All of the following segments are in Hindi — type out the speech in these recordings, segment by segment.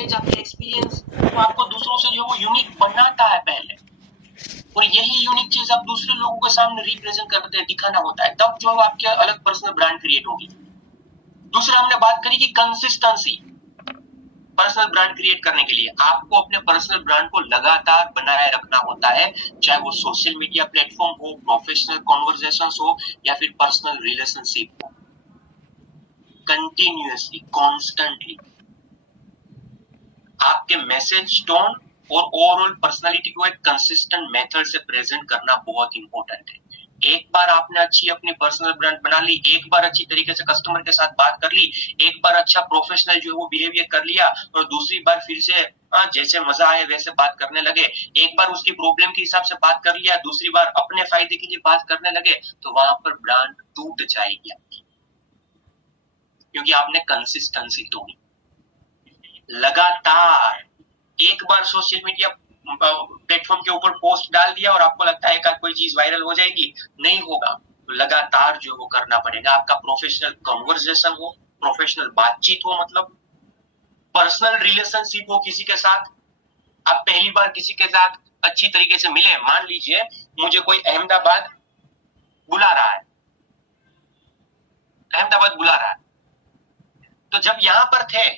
नॉलेज, आपके एक्सपीरियंस, तो आपको दूसरों से जो वो यूनिक बनाता है पहले, और यही यूनिक चीज आप दूसरे लोगों के सामने रिप्रेजेंट करते हैं, दिखाना होता है, तब जो आपके अलग पर्सनल ब्रांड क्रिएट होगी। दूसरा हमने बात करी कि कंसिस्टेंसी। पर्सनल ब्रांड क्रिएट करने के लिए आपको अपने पर्सनल ब्रांड को लगातार बनाए रखना होता है, चाहे वो सोशल मीडिया प्लेटफॉर्म हो, प्रोफेशनल कॉन्वर्सेशंस हो, या फिर पर्सनल रिलेशनशिप हो। कंटिन्यूअसली, कॉन्स्टेंटली आपके मैसेज, टोन और ओवरऑल पर्सनालिटी को एक कंसिस्टेंट मेथड से प्रेजेंट करना बहुत इंपॉर्टेंट है। एक बार आपने अच्छी अपनी पर्सनल ब्रांड बना ली, एक बार अच्छी तरीके से कस्टमर के साथ बात कर ली, एक बार अच्छा प्रोफेशनल जो है वो बिहेवियर कर लिया, और दूसरी बार फिर से जैसे मजा आए वैसे बात करने लगे, एक बार उसकी प्रॉब्लम के हिसाब से बात कर लिया, दूसरी बार अपने फायदे के लिए बात करने लगे, तो वहां पर ब्रांड टूट जाएगी आपकी, क्योंकि आपने कंसिस्टेंसी तोड़ी। लगातार एक बार सोशल मीडिया प्लेटफॉर्म के ऊपर पोस्ट डाल दिया और आपको लगता है कि कोई चीज वायरल हो जाएगी, नहीं होगा। तो लगातार जो वो करना पड़ेगा। आपका प्रोफेशनल कन्वर्सेशन हो, प्रोफेशनल बातचीत हो, मतलब पर्सनल रिलेशनशिप हो किसी के साथ। आप पहली बार किसी के साथ अच्छी तरीके से मिले, मान लीजिए मुझे कोई अहमदाबाद बुला रहा है, अहमदाबाद बुला रहा है, तो जब यहां पर थे,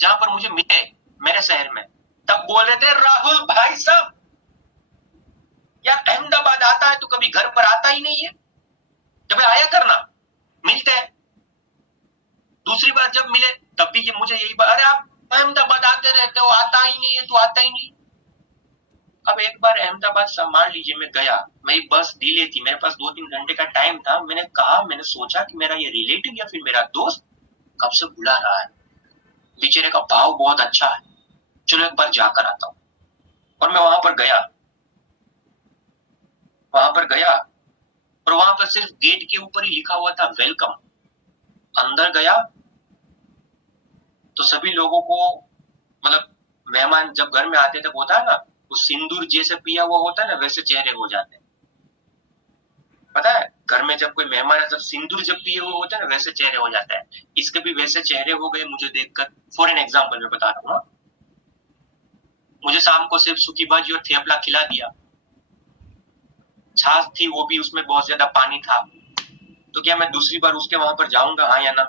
जहां पर मुझे मिले मेरे शहर में, तब बोल रहे थे राहुल भाई साहब यार अहमदाबाद आता है तो कभी घर पर आता ही नहीं है, जब आया करना, मिलते हैं। दूसरी बार जब मिले तब भी ये मुझे यही बात, अरे आप अहमदाबाद आते रहते हो, आता ही नहीं है, तो आता ही नहीं। अब एक बार अहमदाबाद मान लीजिए मैं गया, मेरी बस डिले थी, मेरे पास 2-3 घंटे का टाइम था, मैंने कहा, मैंने सोचा कि मेरा ये रिलेटिव या फिर मेरा दोस्त कब से बुला रहा है, बेचारे का भाव बहुत अच्छा है, चलो एक बार जाकर आता हूं। और मैं वहां पर गया, और वहां पर सिर्फ गेट के ऊपर ही लिखा हुआ था वेलकम। अंदर गया तो सभी लोगों को, मतलब मेहमान जब घर में आते थे, होता है ना, वो सिंदूर जैसे पिया हुआ होता है ना, वैसे चेहरे हो जाते हैं। पता है, घर में जब कोई मेहमान जब सिंदूर जब पिए हुए होते हैं ना, वैसे चेहरे हो जाते हैं। इसके भी वैसे चेहरे हो गए मुझे देखकर। फॉर एन एग्जाम्पल मैं बता रहा हूँ, मुझे शाम को सिर्फ सूखी भाजी और थेपला खिला दिया, छाछ थी वो भी, उसमें बहुत ज्यादा पानी था, तो क्या मैं दूसरी बार उसके वहां पर जाऊंगा? हाँ या ना?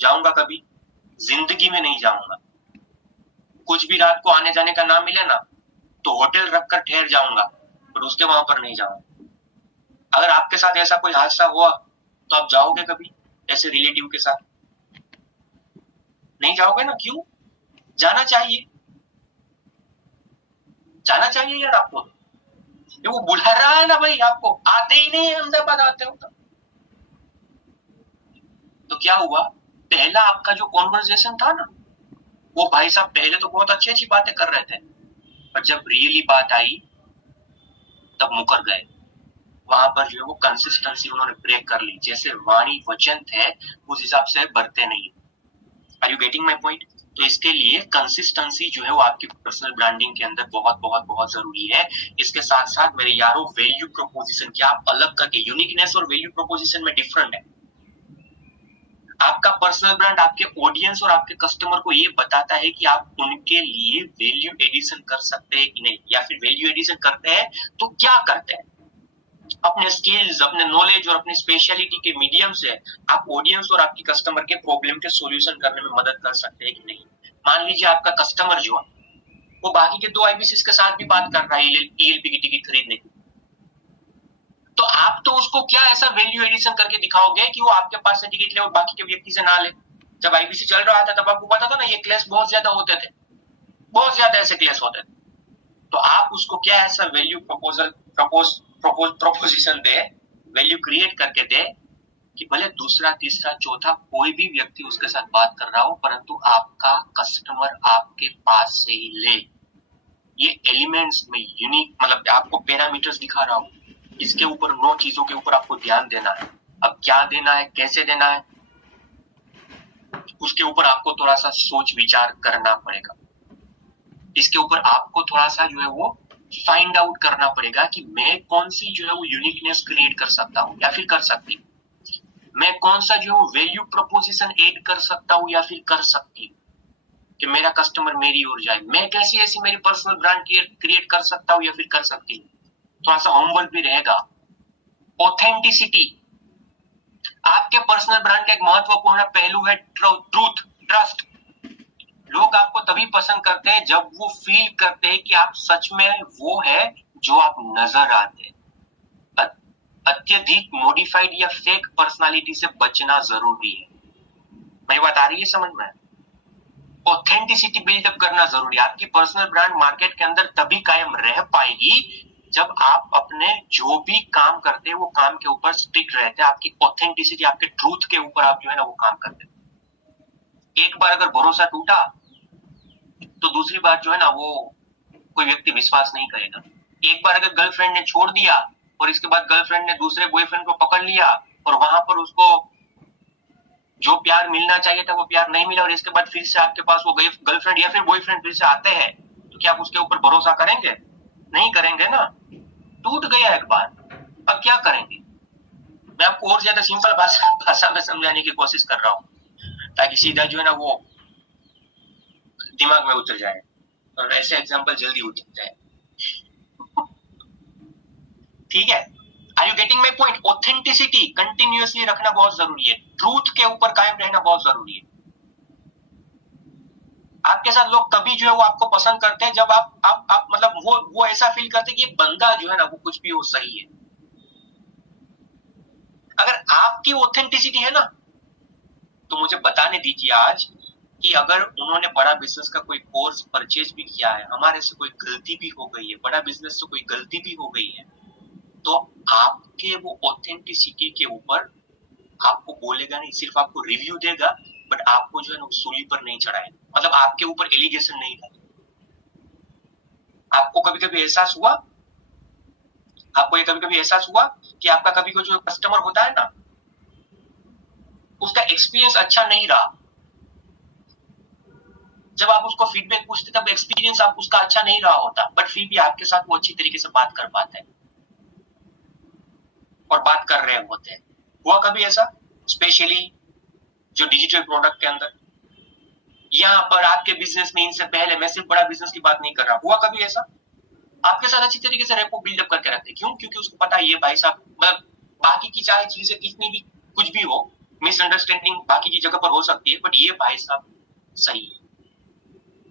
जाऊंगा? कभी जिंदगी में नहीं जाऊंगा। कुछ भी रात को आने जाने का नाम मिले ना, तो होटल रखकर ठहर जाऊंगा, पर उसके वहां पर नहीं जाऊंगा। अगर आपके साथ ऐसा कोई हादसा हुआ तो आप जाओगे कभी ऐसे रिलेटिव के साथ? नहीं जाओगे ना। क्यों? जाना चाहिए, जाना चाहिए यार आपको। वो बुला रहा है ना भाई, आपको आते ही नहीं है, अहमदाबाद आते हो तो क्या हुआ? पहला आपका जो कॉन्वर्सेशन था ना, वो भाई साहब पहले तो बहुत अच्छी अच्छी बातें कर रहे थे, पर जब रियली बात आई तब मुकर गए। वहां पर जो है वो कंसिस्टेंसी उन्होंने ब्रेक कर ली। जैसे वाणी वचन थे उस हिसाब से बढ़ते नहीं। Are you getting my point? तो इसके लिए कंसिस्टेंसी जो है वो आपकी पर्सनल ब्रांडिंग के अंदर बहुत बहुत बहुत जरूरी है। इसके साथ साथ मेरे यारों, वैल्यू प्रोपोजिशन, क्या आप अलग करके, यूनिकनेस और वैल्यू प्रोपोजिशन में डिफरेंट है। आपका पर्सनल ब्रांड आपके ऑडियंस और आपके कस्टमर को ये बताता है कि आप उनके लिए वैल्यू एडिशन कर सकते हैं कि नहीं, या फिर वैल्यू एडिशन करते हैं तो क्या करते हैं। अपने स्किल्स, अपने नॉलेज और अपनी स्पेशलिटी के मीडियम से आप ऑडियंस और आपकी कस्टमर के प्रॉब्लम के सॉल्यूशन करने में मदद कर सकते हैं कि नहीं। मान लीजिए आपका कस्टमर जो है वो बाकी के 2 आईबीसीएस के साथ भी बात कर रहा है ईएलपी की टिकट खरीदने की, तो आप तो उसको क्या ऐसा वैल्यू एडिशन करके दिखाओगे कि वो आपके पास से टिकट ले और बाकी के व्यक्ति से ना ले। जब आईबीसी चल रहा था तब आपको पता था ना, ये क्लेश बहुत ज्यादा होते थे, बहुत ज्यादा ऐसे क्लेश होते थे। तो आप उसको क्या ऐसा वैल्यू प्रोपोजिशन दे, वैल्यू क्रिएट करके दे कि भले दूसरा, तीसरा, चौथा कोई भी व्यक्ति उसके साथ बात कर रहा हो, परंतु आपका कस्टमर आपके पास से ही ले। ये एलिमेंट्स में यूनिक, मतलब आपको पैरामीटर्स दिखा रहा हूं, इसके ऊपर 9 चीजों के ऊपर आपको ध्यान देना है। अब क्या देना है, कैसे देना है, उसके ऊपर आपको थोड़ा सा सोच विचार करना पड़ेगा। इसके ऊपर आपको थोड़ा सा जो है वो फाइंड आउट करना पड़ेगा कि मैं कौन सी जो है वो यूनिकनेस क्रिएट कर सकता हूं या फिर कर सकती हूँ, मैं कौन सा जो वैल्यू प्रोपोजिशन ऐड कर सकता हूं या फिर कर सकती हूँ। कि मेरा कस्टमर मेरी ओर जाए। मैं कैसी ऐसी मेरी पर्सनल ब्रांड क्रिएट कर सकता हूँ या फिर कर सकती हूँ। थोड़ा सा होमवर्क भी रहेगा। ऑथेंटिसिटी आपके पर्सनल ब्रांड का एक महत्वपूर्ण पहलू है। Truth, trust. लोग आपको तभी पसंद करते हैं जब वो फील करते हैं कि आप सच में वो है जो आप नजर आते हैं। अत्यधिक मॉडिफाइड या फेक पर्सनालिटी से बचना जरूरी है। मेरी बात आ रही है समझ में? ऑथेंटिसिटी बिल्डअप करना जरूरी है। आपकी पर्सनल ब्रांड मार्केट के अंदर तभी कायम रह पाएगी जब आप अपने जो भी काम करते हैं वो काम के ऊपर स्टिक रहते हैं। आपकी ऑथेंटिसिटी, आपके ट्रूथ के ऊपर आप जो है ना वो काम करते हैं। एक बार अगर भरोसा टूटा तो दूसरी बार जो है ना वो कोई व्यक्ति विश्वास नहीं करेगा। एक बार अगर गर्लफ्रेंड ने छोड़ दिया और इसके बाद गर्लफ्रेंड ने दूसरे बॉयफ्रेंड को पकड़ लिया और वहां पर उसको जो प्यार मिलना चाहिए था वो प्यार नहीं मिला और इसके बाद फिर से आपके पास वो गर्लफ्रेंड या फिर बॉयफ्रेंड फिर से आते हैं, तो क्या आप उसके ऊपर भरोसा करेंगे? नहीं करेंगे ना। टूट गया एक बार, अब क्या करेंगे? मैं आपको और ज्यादा सिंपल भाषा में समझाने की कोशिश कर रहा हूँ ताकि सीधा जो है ना वो दिमाग में उतर जाए और ऐसे एग्जाम्पल जल्दी उतर जाए। ठीक है? Are you getting my point? Authenticity continuously रखना बहुत जरूरी है। ट्रूथ के ऊपर कायम रहना बहुत जरूरी है। आपके साथ लोग तभी जो है वो आपको पसंद करते हैं जब आप मतलब वो ऐसा फील करते हैं कि ये बंदा जो है ना वो कुछ भी हो सही है। अगर आपकी ऑथेंटिसिटी है ना तो मुझे बताने दीजिए आज कि अगर उन्होंने बड़ा बिजनेस का कोई कोर्स परचेज भी किया है, हमारे से कोई गलती भी हो गई है, बड़ा बिजनेस से कोई गलती भी हो गई है, तो आपके वो ऑथेंटिसिटी के ऊपर आपको बोलेगा नहीं, सिर्फ आपको रिव्यू देगा, बट आपको जो है ना सूली पर नहीं चढ़ाएगा। मतलब आपके ऊपर एलिगेशन नहीं था। आपको कभी कभी एहसास हुआ, आपको ये कभी कभी एहसास हुआ कि आपका कभी कोई जो कस्टमर होता है ना उसका एक्सपीरियंस अच्छा नहीं रहा, जब आप उसको फीडबैक पूछते तब एक्सपीरियंस आप उसका अच्छा नहीं रहा होता, बट फिर भी आपके साथ वो अच्छी तरीके से बात कर पाता है और बात कर रहे होते हैं। हुआ कभी ऐसा? स्पेशली जो डिजिटल प्रोडक्ट के अंदर, यहाँ पर आपके बिजनेस में, इनसे पहले, मैं सिर्फ बड़ा बिजनेस की बात नहीं कर रहा, हुआ कभी ऐसा? आपके साथ अच्छी तरीके से रेपो बिल्डअप करके रखते। क्यों? क्योंकि उसको पता है ये भाई साहब, मतलब बाकी की चाहे चीजें कितनी भी कुछ भी हो, मिसअंडरस्टैंडिंग बाकी की जगह पर हो सकती है, बट ये भाई साहब सही है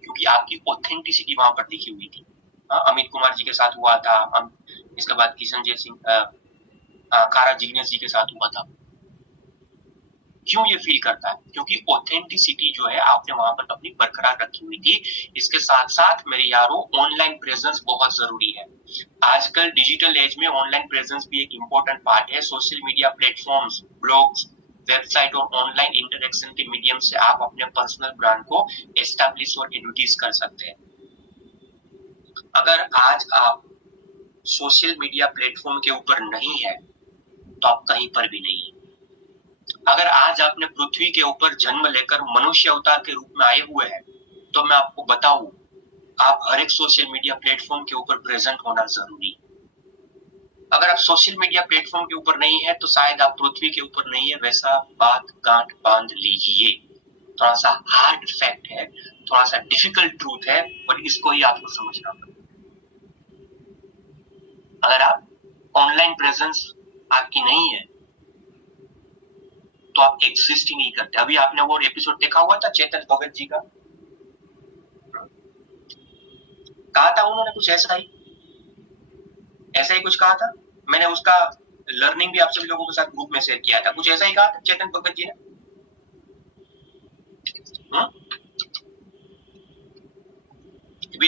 क्योंकि आपकी ऑथेंटिसिटी वहां पर दिखी हुई थी। अमित कुमार जी के साथ हुआ था, इसके बाद किशनजय सिंह कारा जिग्नेश जी के साथ हुआ था। क्यों ये फील करता है? क्योंकि ऑथेंटिसिटी जो है आपने वहां पर अपनी बरकरार रखी हुई थी। इसके साथ साथ मेरे यारों ऑनलाइन प्रेजेंस बहुत जरूरी है। आजकल डिजिटल एज में ऑनलाइन प्रेजेंस भी एक इंपॉर्टेंट पार्ट है। Social media platforms, blogs, website और ऑनलाइन इंटरेक्शन के मीडियम से आप अपने पर्सनल ब्रांड को एस्टैब्लिश और एडवर्टाइज कर सकते हैं। अगर आज आप सोशल मीडिया प्लेटफॉर्म के ऊपर नहीं है तो आप कहीं पर भी नहीं है। अगर आज आपने पृथ्वी के ऊपर जन्म लेकर मनुष्य अवतार के रूप में आए हुए हैं तो मैं आपको बताऊं, आप हर एक सोशल मीडिया प्लेटफॉर्म के ऊपर प्रेजेंट होना जरूरी है। अगर आप सोशल मीडिया प्लेटफॉर्म के ऊपर नहीं है तो शायद आप पृथ्वी के ऊपर नहीं है, वैसा बात गांठ बांध लीजिए। थोड़ा सा हार्ड फैक्ट है, थोड़ा सा डिफिकल्ट ट्रूथ है, पर इसको ही आपको समझना पड़ेगा। अगर आप ऑनलाइन प्रेजेंस आपकी नहीं है तो आप एग्जिस्ट ही नहीं करते। अभी आपने वो एपिसोड देखा हुआ था चेतन भगत जी का, कहा था उन्होंने कुछ ऐसा ही कुछ कहा था। मैंने उसका लर्निंग भी आप सभी लोगों के साथ ग्रुप में शेयर किया था। कुछ ऐसा ही कहा था चेतन भगत जी ने।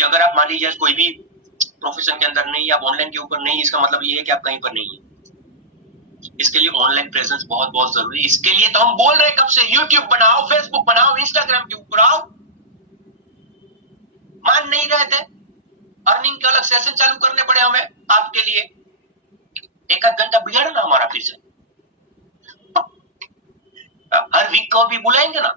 अगर आप मान लीजिए कोई भी प्रोफेशन के अंदर नहीं, आप ऑनलाइन के ऊपर नहीं, इसका मतलब ये है कि आप कहीं पर नहीं है। इसके लिए ऑनलाइन प्रेजेंस बहुत बहुत जरूरी है। इसके लिए तो हम बोल रहे हैं कब से, यूट्यूब बनाओ, फेसबुक बनाओ, इंस्टाग्राम के ऊपर आओ। मान नहीं रहे थे। अर्निंग के अलग सेशन चालू करने पड़े हमें आपके लिए। एक आध घंटा बिगाड़ा ना हमारा फिर से। हर वीक को भी बुलाएंगे ना।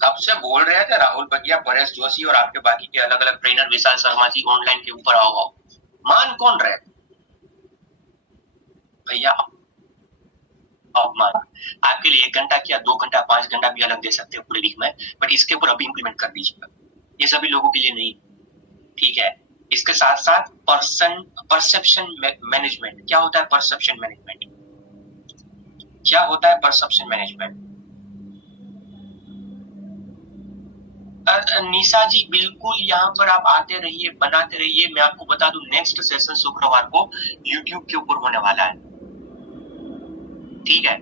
कब से बोल रहे थे राहुल बगिया, परेश जोशी और आपके बाकी के अलग अलग ट्रेनर विशाल शर्मा जी ऑनलाइन के ऊपर आओ। मान कौन रहे भैया? अपमान। आपके लिए 1 घंटा किया, 2 घंटा, 5 घंटा भी अलग दे सकते हो पूरे वीक में, बट इसके ऊपर अभी इंप्लीमेंट कर दीजिएगा। ये सभी लोगों के लिए नहीं, ठीक है। इसके साथ साथ परसेप्शन मैनेजमेंट। क्या होता है परसेप्शन मैनेजमेंट? क्या होता है परसेप्शन मैनेजमेंट? निशा जी बिल्कुल, यहाँ पर आप आते रहिए, बनाते रहिए। मैं आपको बता दूं, नेक्स्ट सेशन शुक्रवार को यूट्यूब के ऊपर होने वाला है, ठीक है।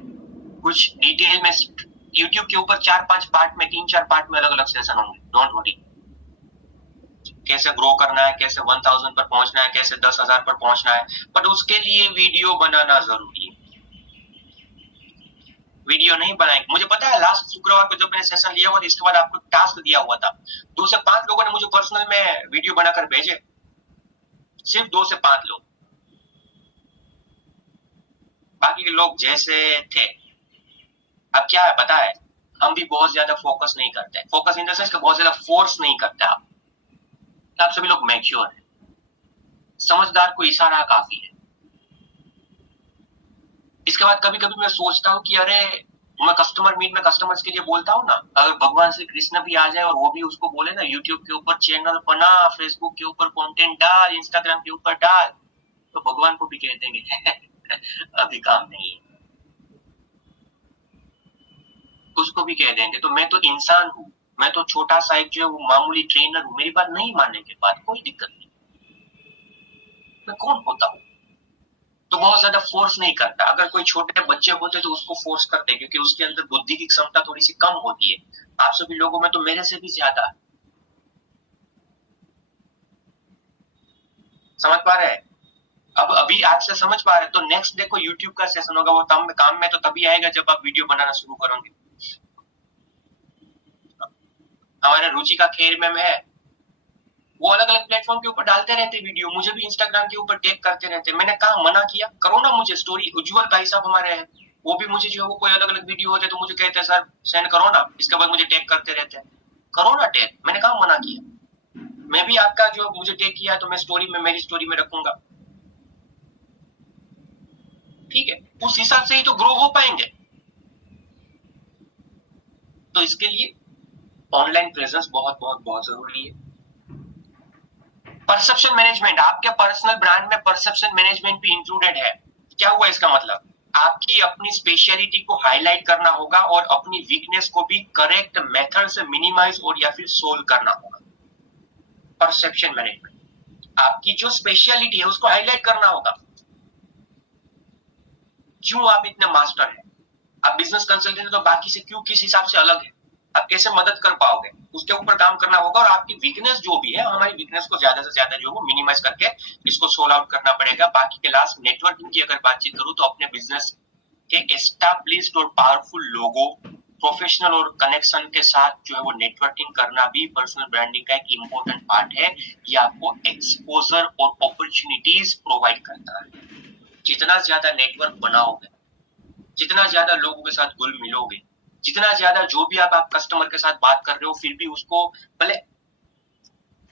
कुछ डिटेल में यूट्यूब के ऊपर 4-5 पार्ट में, 3-4 पार्ट में अलग अलग सेशन होंगे, डोंट वरी। कैसे ग्रो करना है, कैसे 1000 पर पहुंचना है, कैसे 10,000 पर पहुंचना है, बट उसके लिए वीडियो बनाना जरूरी है। वीडियो नहीं बनाएंगे, मुझे पता है लास्ट शुक्रवार को जब मैंने सेशन लिया हुआ था, इसके बाद आपको टास्क दिया हुआ था, 2 से 5 लोगों ने मुझे पर्सनल में वीडियो बनाकर भेजे, सिर्फ 2 से 5 लोग, बाकी के लोग जैसे थे। अब क्या है पता है, हम भी बहुत ज्यादा फोकस नहीं करते, फोकस इन द सेंस बहुत ज्यादा फोर्स नहीं करते। आप सभी लोग मैच्योर हैं, समझदार को इशारा काफी है। इसके बाद कभी कभी मैं सोचता हूँ कि अरे, मैं कस्टमर मीट में कस्टमर्स के लिए बोलता हूँ ना, अगर भगवान श्री कृष्ण भी आ जाए और वो भी उसको बोले ना, यूट्यूब के ऊपर चैनल बना, फेसबुक के ऊपर कंटेंट डाल, इंस्टाग्राम के ऊपर डाल, तो भगवान को भी कह देंगे अभी काम नहीं है, उसको भी कह देंगे। तो मैं तो इंसान हूँ, मैं तो छोटा सा एक जो है वो मामूली ट्रेनर हूँ, मेरी बात नहीं मानने के बाद कोई दिक्कत नहीं, मैं कौन होता हूँ। तो बहुत ज्यादा फोर्स नहीं करता। अगर कोई छोटे बच्चे होते तो उसको फोर्स करते, क्योंकि उसके अंदर बुद्धि की क्षमता थोड़ी सी कम होती है। आप सभी लोगों में तो मेरे से भी ज्यादा, समझ पा रहे हैं? अब अभी आज से समझ पा रहे हैं, तो नेक्स्ट देखो यूट्यूब का सेशन होगा, वो तब काम में तो तभी आएगा जब आप वीडियो बनाना शुरू करोगे। हमारे रुचि का खेल में है, वो अलग अलग प्लेटफॉर्म के ऊपर डालते रहते वीडियो, मुझे भी इंस्टाग्राम के ऊपर टैग करते रहते। मैंने कहा मना किया, करो ना मुझे स्टोरी। उज्जवल भाई साहब हमारे हैं, वो भी मुझे जो है वो कोई अलग अलग वीडियो होते तो मुझे कहते हैं सर सेंड करो ना, इसके बाद मुझे टैग करते रहते हैं, करो ना टैग। मैंने कहा मना किया, मैं भी आपका जो मुझे टैग किया है तो मैं स्टोरी में, मेरी स्टोरी में रखूंगा, ठीक है। उस हिसाब से ही तो ग्रो हो पाएंगे। तो इसके लिए ऑनलाइन प्रेजेंस बहुत बहुत बहुत जरूरी है। परसेप्शन मैनेजमेंट, आपके पर्सनल ब्रांड में परसेप्शन मैनेजमेंट भी इंक्लूडेड है। क्या हुआ इसका मतलब? आपकी अपनी स्पेशलिटी को हाईलाइट करना होगा और अपनी वीकनेस को भी करेक्ट मेथड से मिनिमाइज और या फिर सोल्व करना होगा। परसेप्शन मैनेजमेंट, आपकी जो स्पेशलिटी है उसको हाईलाइट करना होगा। क्यों आप इतने मास्टर हैं, आप बिजनेस कंसल्टेंट तो बाकी से क्यों किस हिसाब से अलग है, आप कैसे मदद कर पाओगे, उसके ऊपर काम करना होगा। और आपकी वीकनेस जो भी है, हमारी वीकनेस को ज्यादा से ज्यादा जो है मिनिमाइज करके इसको सोल्व आउट करना पड़ेगा। बाकी के लास्ट नेटवर्किंग की अगर बातचीत करूं तो अपने बिजनेस के एस्टैब्लिश्ड और पावरफुल लोगो, प्रोफेशनल और कनेक्शन के साथ जो है वो नेटवर्किंग करना भी पर्सनल ब्रांडिंग का एक इंपॉर्टेंट पार्ट है। ये आपको एक्सपोजर और अपॉर्चुनिटीज प्रोवाइड करता है। जितना ज्यादा नेटवर्क बनाओगे, जितना ज्यादा लोगों के साथ घुल मिलोगे, जितना ज्यादा जो भी आप कस्टमर के साथ बात कर रहे हो, फिर भी उसको भले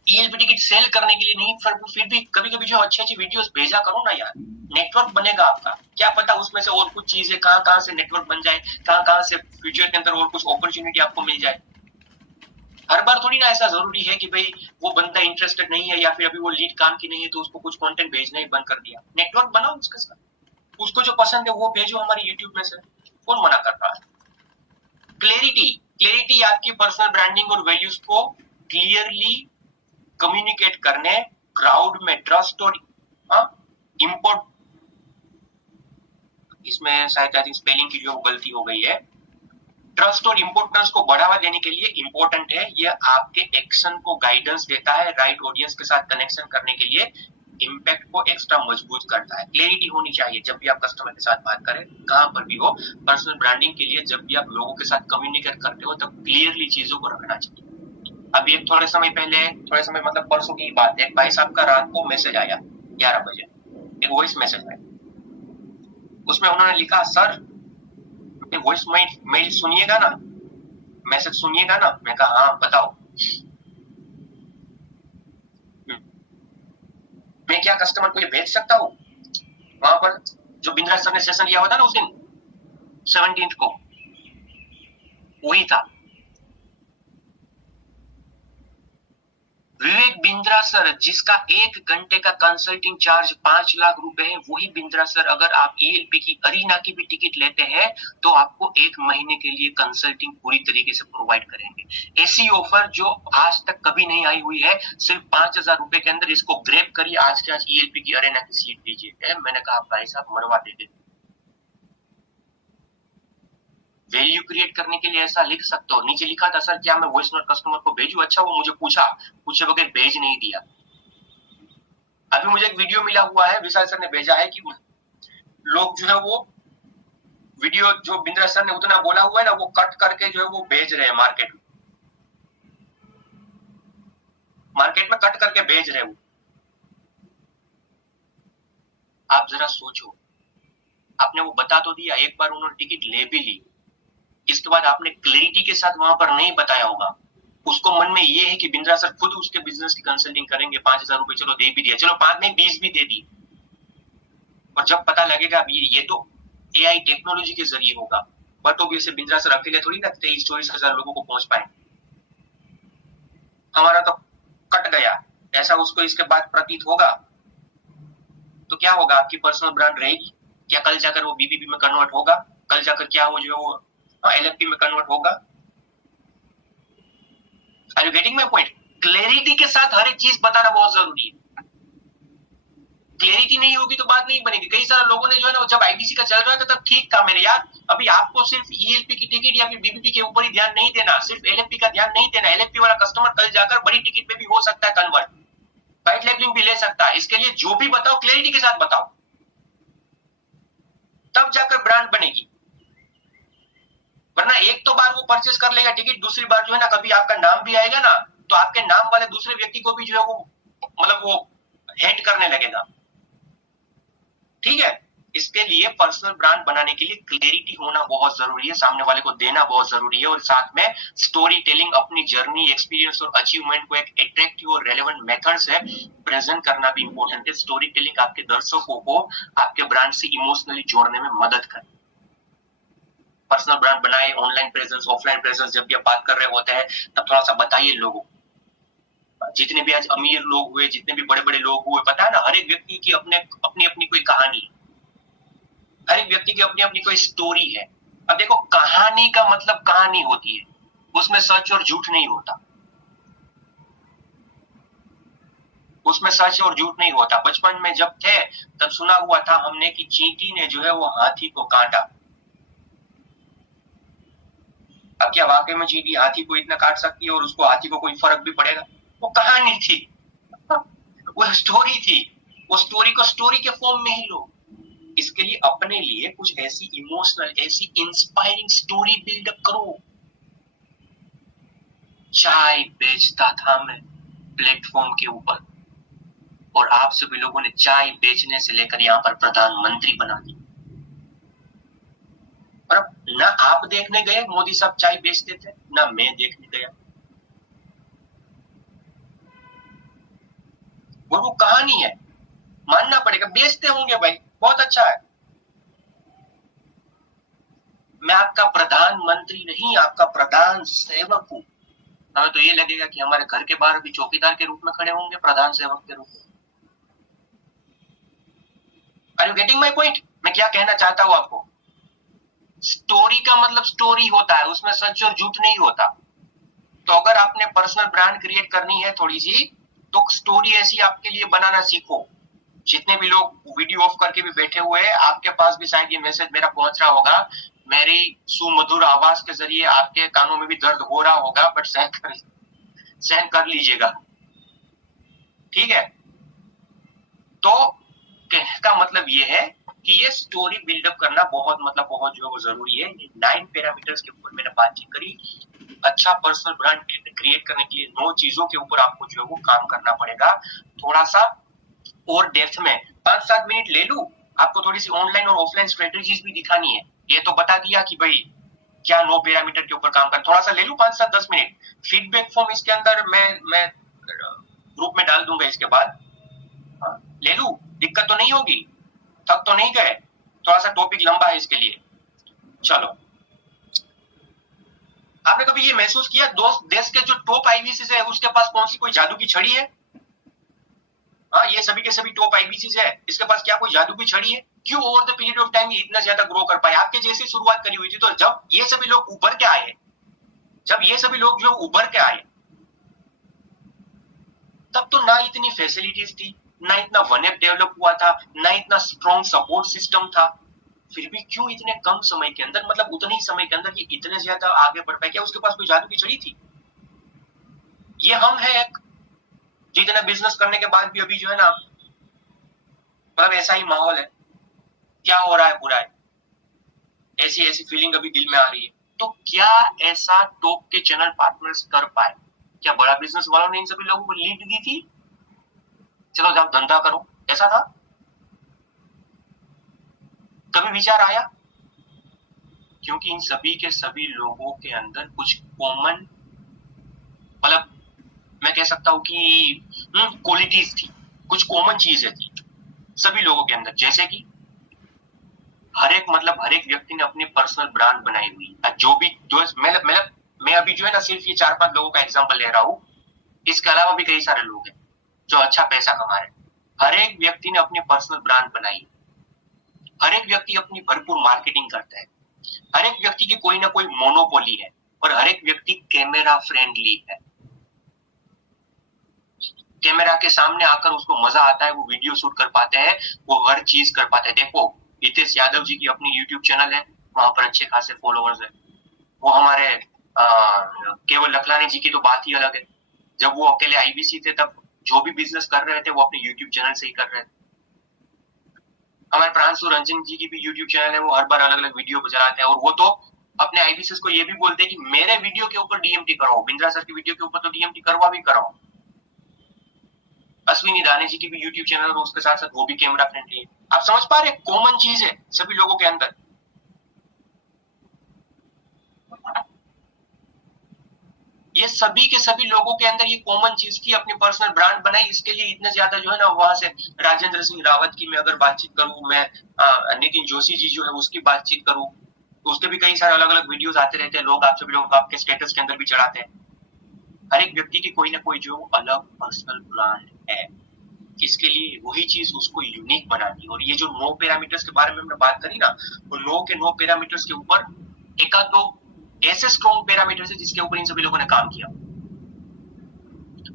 ईएलपी टिकट सेल करने के लिए नहीं, फिर भी कभी कभी जो अच्छी अच्छी वीडियोस भेजा करो ना यार, नेटवर्क बनेगा आपका। क्या पता उसमें से और कुछ चीजें कहां कहां से नेटवर्क बन जाए, कहां कहां से फ्यूचर के अंदर और कुछ अपॉर्चुनिटी आपको मिल जाए। हर बार थोड़ी ना ऐसा जरूरी है कि भाई वो बंदा इंटरेस्टेड नहीं है या फिर अभी वो लीड काम की नहीं है तो उसको कुछ कंटेंट भेजना ही बंद कर दिया। नेटवर्क बनाओ उसके साथ, उसको जो पसंद है वो भेजो हमारे यूट्यूब में से, कौन मना कर रहा है। क्लैरिटी, क्लैरिटी आपकी पर्सनल ब्रांडिंग और वैल्यूज को क्लियरली कम्युनिकेट करने, क्राउड में ट्रस्ट और इंपोर्ट, इसमें शायद आई थिंक स्पेलिंग की जो गलती हो गई है, ट्रस्ट और इम्पोर्टेंस को बढ़ावा देने के लिए इंपॉर्टेंट है। ये आपके एक्शन को गाइडेंस देता है, राइट ऑडियंस के साथ कनेक्शन करने के लिए इम्पैक्ट को एक्स्ट्रा मजबूत करता है। क्लैरिटी होनी चाहिए जब भी आप कस्टमर के साथ बात करें, कहां पर भी हो। पर्सनल ब्रांडिंग के लिए जब भी आप लोगों के साथ कम्युनिकेट करते हो तब क्लियरली चीजों को रखना चाहिए। अभी एक थोड़े समय पहले, थोड़े समय मतलब परसों की बात है, एक भाई साहब का रात को मैसेज आया 11 बजे, एक वॉइस मैसेज आया, उसमें उन्होंने लिखा सर वॉइस मेल सुनिएगा ना, मैसेज सुनिएगा ना। मैं कहा हाँ बताओ। मैं क्या कस्टमर को ये भेज सकता हूँ? वहां पर जो बिंद्रा सर ने सेशन लिया हुआ था ना उस दिन, 17 को वही था। विवेक बिंद्रा सर, जिसका 1 घंटे का कंसल्टिंग चार्ज 5 लाख रुपए है, वही बिंद्रा सर अगर आप ELP की अरीना की भी टिकट लेते हैं तो आपको 1 महीने के लिए कंसल्टिंग पूरी तरीके से प्रोवाइड करेंगे। ऐसी ऑफर जो आज तक कभी नहीं आई हुई है, सिर्फ 5,000 रुपए के अंदर इसको ग्रैब करिए, आज के आज ELP की अरीना की सीट लीजिए। मैंने कहा भाई साहब मरवा देंगे। वैल्यू क्रिएट करने के लिए ऐसा लिख सकते हो। नीचे लिखा था सर क्या मैं वॉइस नोट कस्टमर को भेजूं? अच्छा, वो मुझे पूछे बगैर भेज नहीं दिया। अभी मुझे एक वीडियो मिला हुआ है, विशाल सर ने भेजा है कि लोग जो है वो वीडियो जो बिंद्रा सर ने उतना बोला हुआ है ना, वो कट करके जो है वो भेज रहे हैं मार्केट में कट करके भेज रहे हो। आप जरा सोचो, आपने वो बता तो दिया, एक बार उन्होंने टिकट ले भी ली, इसके बाद आपने क्लैरिटी के साथ वहां पर नहीं बताया होगा। उसको मन में ये है कि बिंद्रा सर खुद उसके बिजनेस की कंसल्टिंग करेंगे, 5,000 रुपए चलो दे भी दिया, चलो 5 नहीं 20 भी दे दी। और जब पता लगेगा अब ये तो AI टेक्नोलॉजी के जरिए होगा, बट ऑब्वियसली बिंद्रा सर अकेले थोड़ी ना 23-24 हजार लोगों को पहुंच पाए। हमारा तो कट गया, ऐसा उसको इसके बाद प्रतीत होगा। तो क्या होगा, आपकी पर्सनल ब्रांड रहेगी क्या? कल जाकर वो BBB में कन्वर्ट होगा? कल जाकर क्या हो जो वो LFP में कन्वर्ट होगा? Are you getting my point? Clarity के साथ हर एक चीज बताना बहुत जरूरी है। क्लैरिटी नहीं होगी तो बात नहीं बनेगी। कई सारे लोगों ने जो है ना, जब IBC का चल रहा था तब ठीक था मेरे यार। अभी आपको सिर्फ ELP की टिकट या फिर BBB के ऊपर ही ध्यान नहीं देना, सिर्फ LFP का ध्यान नहीं देना। LFP वाला कस्टमर कल जाकर बड़ी टिकट पे भी हो सकता है कन्वर्ट, वाइट लेबलिंग भी ले सकता है। इसके लिए जो भी बताओ क्लैरिटी के साथ बताओ, तब जाकर ब्रांड बनेगी। वरना एक तो बार वो परचेस कर लेगा टिकट, दूसरी बार जो है ना कभी आपका नाम भी आएगा ना, तो आपके नाम वाले दूसरे व्यक्ति को भी जो है वो मतलब वो हेट करने लगेगा। ठीक है, इसके लिए पर्सनल ब्रांड बनाने के लिए क्लैरिटी होना बहुत जरूरी है, सामने वाले को देना बहुत जरूरी है, और साथ में स्टोरी टेलिंग, अपनी जर्नी, एक्सपीरियंस और अचीवमेंट को एक अट्रैक्टिव और रेलेवेंट मेथड से प्रेजेंट करना भी इंपॉर्टेंट है। स्टोरी टेलिंग आपके दर्शकों को आपके ब्रांड से इमोशनली जोड़ने में मदद करे। पर्सनल ब्रांड बनाए, ऑनलाइन प्रेजेंस, ऑफलाइन प्रेजेंस, जब भी आप बात कर रहे होते हैं तब थोड़ा सा बताइए लोगों को। जितने भी आज अमीर लोग हुए, जितने भी बड़े बड़े लोग हुए, पता है ना, हर एक व्यक्ति की अपनी अपनी कोई कहानी, हर एक व्यक्ति की अपनी अपनी कोई स्टोरी है। अब देखो, कहानी का मतलब कहानी होती है, उसमें सच और झूठ नहीं होता, उसमें सच और झूठ नहीं होता। बचपन में जब थे तब सुना हुआ था हमने कि चींटी ने जो है वो हाथी को काटा। अब क्या वाकई में चींटी हाथी को इतना काट सकती है और उसको हाथी को कोई फर्क भी पड़ेगा? वो कहानी थी, वो स्टोरी थी, वो स्टोरी को स्टोरी के फॉर्म में ही लो। इसके लिए अपने लिए कुछ ऐसी इमोशनल, ऐसी इंस्पायरिंग स्टोरी बिल्डअप करो। चाय बेचता था मैं प्लेटफॉर्म के ऊपर, और आप सभी लोगों ने चाय बेचने से लेकर यहां पर प्रधानमंत्री बना दी। और अब ना आप देखने गए मोदी साहब चाय बेचते थे, ना मैं देखने गया। वो कहानी है, मानना पड़ेगा। बेचते होंगे भाई, बहुत अच्छा है। मैं आपका प्रधानमंत्री नहीं, आपका प्रधान सेवक हूं। हमें तो ये लगेगा कि हमारे घर के बाहर भी चौकीदार के रूप में खड़े होंगे, प्रधान सेवक के रूप में। Are you getting my point? मैं क्या कहना चाहता हूं आपको? स्टोरी का मतलब स्टोरी होता है, उसमें सच और झूठ नहीं होता। तो अगर आपने पर्सनल ब्रांड क्रिएट करनी है थोड़ी सी, तो स्टोरी ऐसी आपके लिए बनाना सीखो। जितने भी लोग वीडियो ऑफ करके भी बैठे हुए हैं, आपके पास भी शायद ये मैसेज मेरा पहुंच रहा होगा, मेरी सुमधुर आवाज के जरिए आपके कानों में भी दर्द हो रहा होगा, बट सहन कर लीजिएगा। ठीक है, तो कहने का मतलब ये है कि ये स्टोरी बिल्डअप करना बहुत बहुत जो है वो जरूरी है। 9 पैरामीटर्स के ऊपर मैंने बातचीत करी। अच्छा पर्सनल ब्रांड क्रिएट करने के लिए 9 चीजों के ऊपर आपको जो है वो काम करना पड़ेगा। थोड़ा सा और डेप्थ में 5-7 मिनट ले लूं, आपको थोड़ी सी ऑनलाइन और ऑफलाइन स्ट्रेटेजीज भी दिखानी है। ये तो बता दिया कि भाई क्या 9 पैरामीटर के ऊपर काम कर, थोड़ा सा ले लूं 5-7-10 मिनट। फीडबैक फॉर्म इसके अंदर मैं ग्रुप में डाल दूंगा इसके बाद। ले लूं, दिक्कत तो नहीं होगी, थक तो नहीं गए? थोड़ा सा टॉपिक लंबा है इसके लिए। चलो, आपने कभी ये महसूस किया दोस्त, देश के जो टॉप आईबीसी है उसके पास कौन सी कोई जादू की छड़ी है? हाँ, ये सभी के सभी टॉप आईबीसी है, इसके पास क्या कोई जादू की छड़ी है? क्यों over the period of time इतना ज्यादा ग्रो कर पाए? आपके जैसी शुरुआत करी हुई थी, तो जब ये सभी लोग उभर के आए, जब ये सभी लोग जो उभर के आए, तब तो ना इतनी फैसिलिटीज थी, ना इतना वन ऐप डेवलप हुआ था, ना इतना स्ट्रॉन्ग सपोर्ट सिस्टम था। फिर भी क्यों इतने कम समय के अंदर, मतलब उतने ही समय के अंदर ये इतने ज्यादा आगे बढ़ पाए? क्या उसके पास कोई जादू की छड़ी थी? ये हम है एक, जितना बिजनेस करने के बाद भी अभी जो है ना, मतलब ऐसा ही माहौल है, क्या हो रहा है बुरा है, ऐसी ऐसी फीलिंग अभी दिल में आ रही है। तो क्या ऐसा टॉप के चैनल पार्टनर्स कर पाए? क्या बड़ा बिजनेस वालों ने इन सभी लोगों को लीड दी थी, चलो जाओ धंधा करो, ऐसा था? कभी विचार आया? क्योंकि इन सभी के सभी लोगों के अंदर कुछ कॉमन, मतलब मैं कह सकता हूं कि क्वालिटीज थी, कुछ कॉमन चीजें थी सभी लोगों के अंदर। जैसे कि हर एक, मतलब हर एक व्यक्ति ने अपनी पर्सनल ब्रांड बनाई हुई है। जो भी जो मैं अभी जो है ना सिर्फ ये 4-5 लोगों का एग्जांपल ले रहा हूँ, इसके अलावा भी कई सारे लोग हैं जो अच्छा पैसा कमा रहे हैं। हर एक व्यक्ति ने अपनी पर्सनल ब्रांड बनाई, हर एक व्यक्ति अपनी भरपूर मार्केटिंग करता है, हर एक व्यक्ति की कोई ना कोई मोनोपोली है, और हर एक व्यक्ति कैमरा फ्रेंडली है। कैमरा के सामने आकर उसको मजा आता है, वो वीडियो शूट कर पाते हैं, वो हर चीज कर पाते हैं। देखो, हितेश यादव जी की अपनी यूट्यूब चैनल है, वहां पर अच्छे खासे फॉलोअर्स है। वो हमारे केवल लखलानी जी की तो बात ही अलग है। जब वो अकेले आईबीसी थे तब जो भी बिजनेस कर रहे थे वो अपने यूट्यूब चैनल से ही कर रहे थे। हमारे प्रांशु रंजन जी की भी यूट्यूब चैनल है, वो हर बार अलग अलग वीडियो चलाते हैं, और वो तो अपने आईबीसी को ये भी बोलते हैं कि मेरे वीडियो के ऊपर डीएमटी कराओ, बिंद्रा सर की वीडियो के ऊपर तो डीएमटी करवा भी कराओ। अश्विनी दाने जी की भी यूट्यूब चैनल है, उसके साथ साथ वो भी कैमरा फ्रेंडली है। आप समझ पा रहे, कॉमन चीज है सभी लोगों के अंदर। ये सभी के सभी लोगों के अंदर ये कॉमन चीज की अपनी पर्सनल ब्रांड बनाई। इसके लिए इतने ज्यादा जो है ना, वहां से राजेंद्र सिंह रावत की मैं अगर बातचीत करूं, मैं नितिन जोशी जी जो है उसकी बातचीत करूं, तो उसके भी कई सारे अलग अलग वीडियोस आते रहते हैं। लोग, आप सभी लोग आपके स्टेटस के अंदर भी चढ़ाते हैं। हर एक व्यक्ति की कोई ना कोई जो अलग पर्सनल ब्रांड है, इसके लिए वही चीज उसको यूनिक बनानी। और ये जो 9 पैरामीटर्स के बारे में हमने बात करी ना, वो 9 के 9 पैरामीटर्स के ऊपर एक आध दो ऐसे स्ट्रॉन्ग पैरामीटर्स है जिसके ऊपर इन सभी लोगों ने काम किया।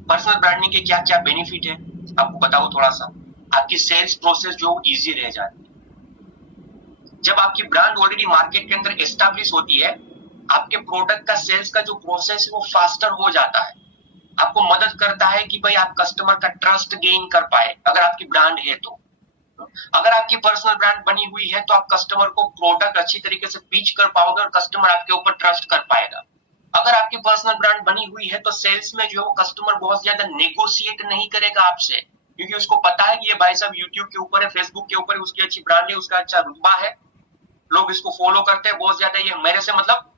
पर्सनल ब्रांडिंग के क्या क्या बेनिफिट है आपको बताओ थोड़ा सा। आपकी सेल्स प्रोसेस जो इजी रह जाती है। जब आपकी ब्रांड ऑलरेडी मार्केट के अंदर एस्टैब्लिश होती है, आपके प्रोडक्ट का सेल्स का जो प्रोसेस है वो फास्टर हो जाता है। आपको मदद करता है कि भाई आप कस्टमर का ट्रस्ट गेन कर पाए, अगर आपकी ब्रांड है तो। अगर आपकी पर्सनल ब्रांड बनी हुई है तो आप कस्टमर को प्रोडक्ट अच्छी तरीके से पिच कर पाओगे और कस्टमर आपके ऊपर ट्रस्ट कर पाएगा। अगर आपकी पर्सनल ब्रांड बनी हुई है तो सेल्स में जो कस्टमर बहुत ज्यादा नेगोशिएट नहीं करेगा आपसे, क्योंकि उसको पता है कि ये भाई साहब यूट्यूब के ऊपर है, फेसबुक के ऊपर है, उसकी अच्छी ब्रांड है, उसका अच्छा रुतबा है, लोग इसको फॉलो करते हैं बहुत ज्यादा, ये मेरे से मतलब।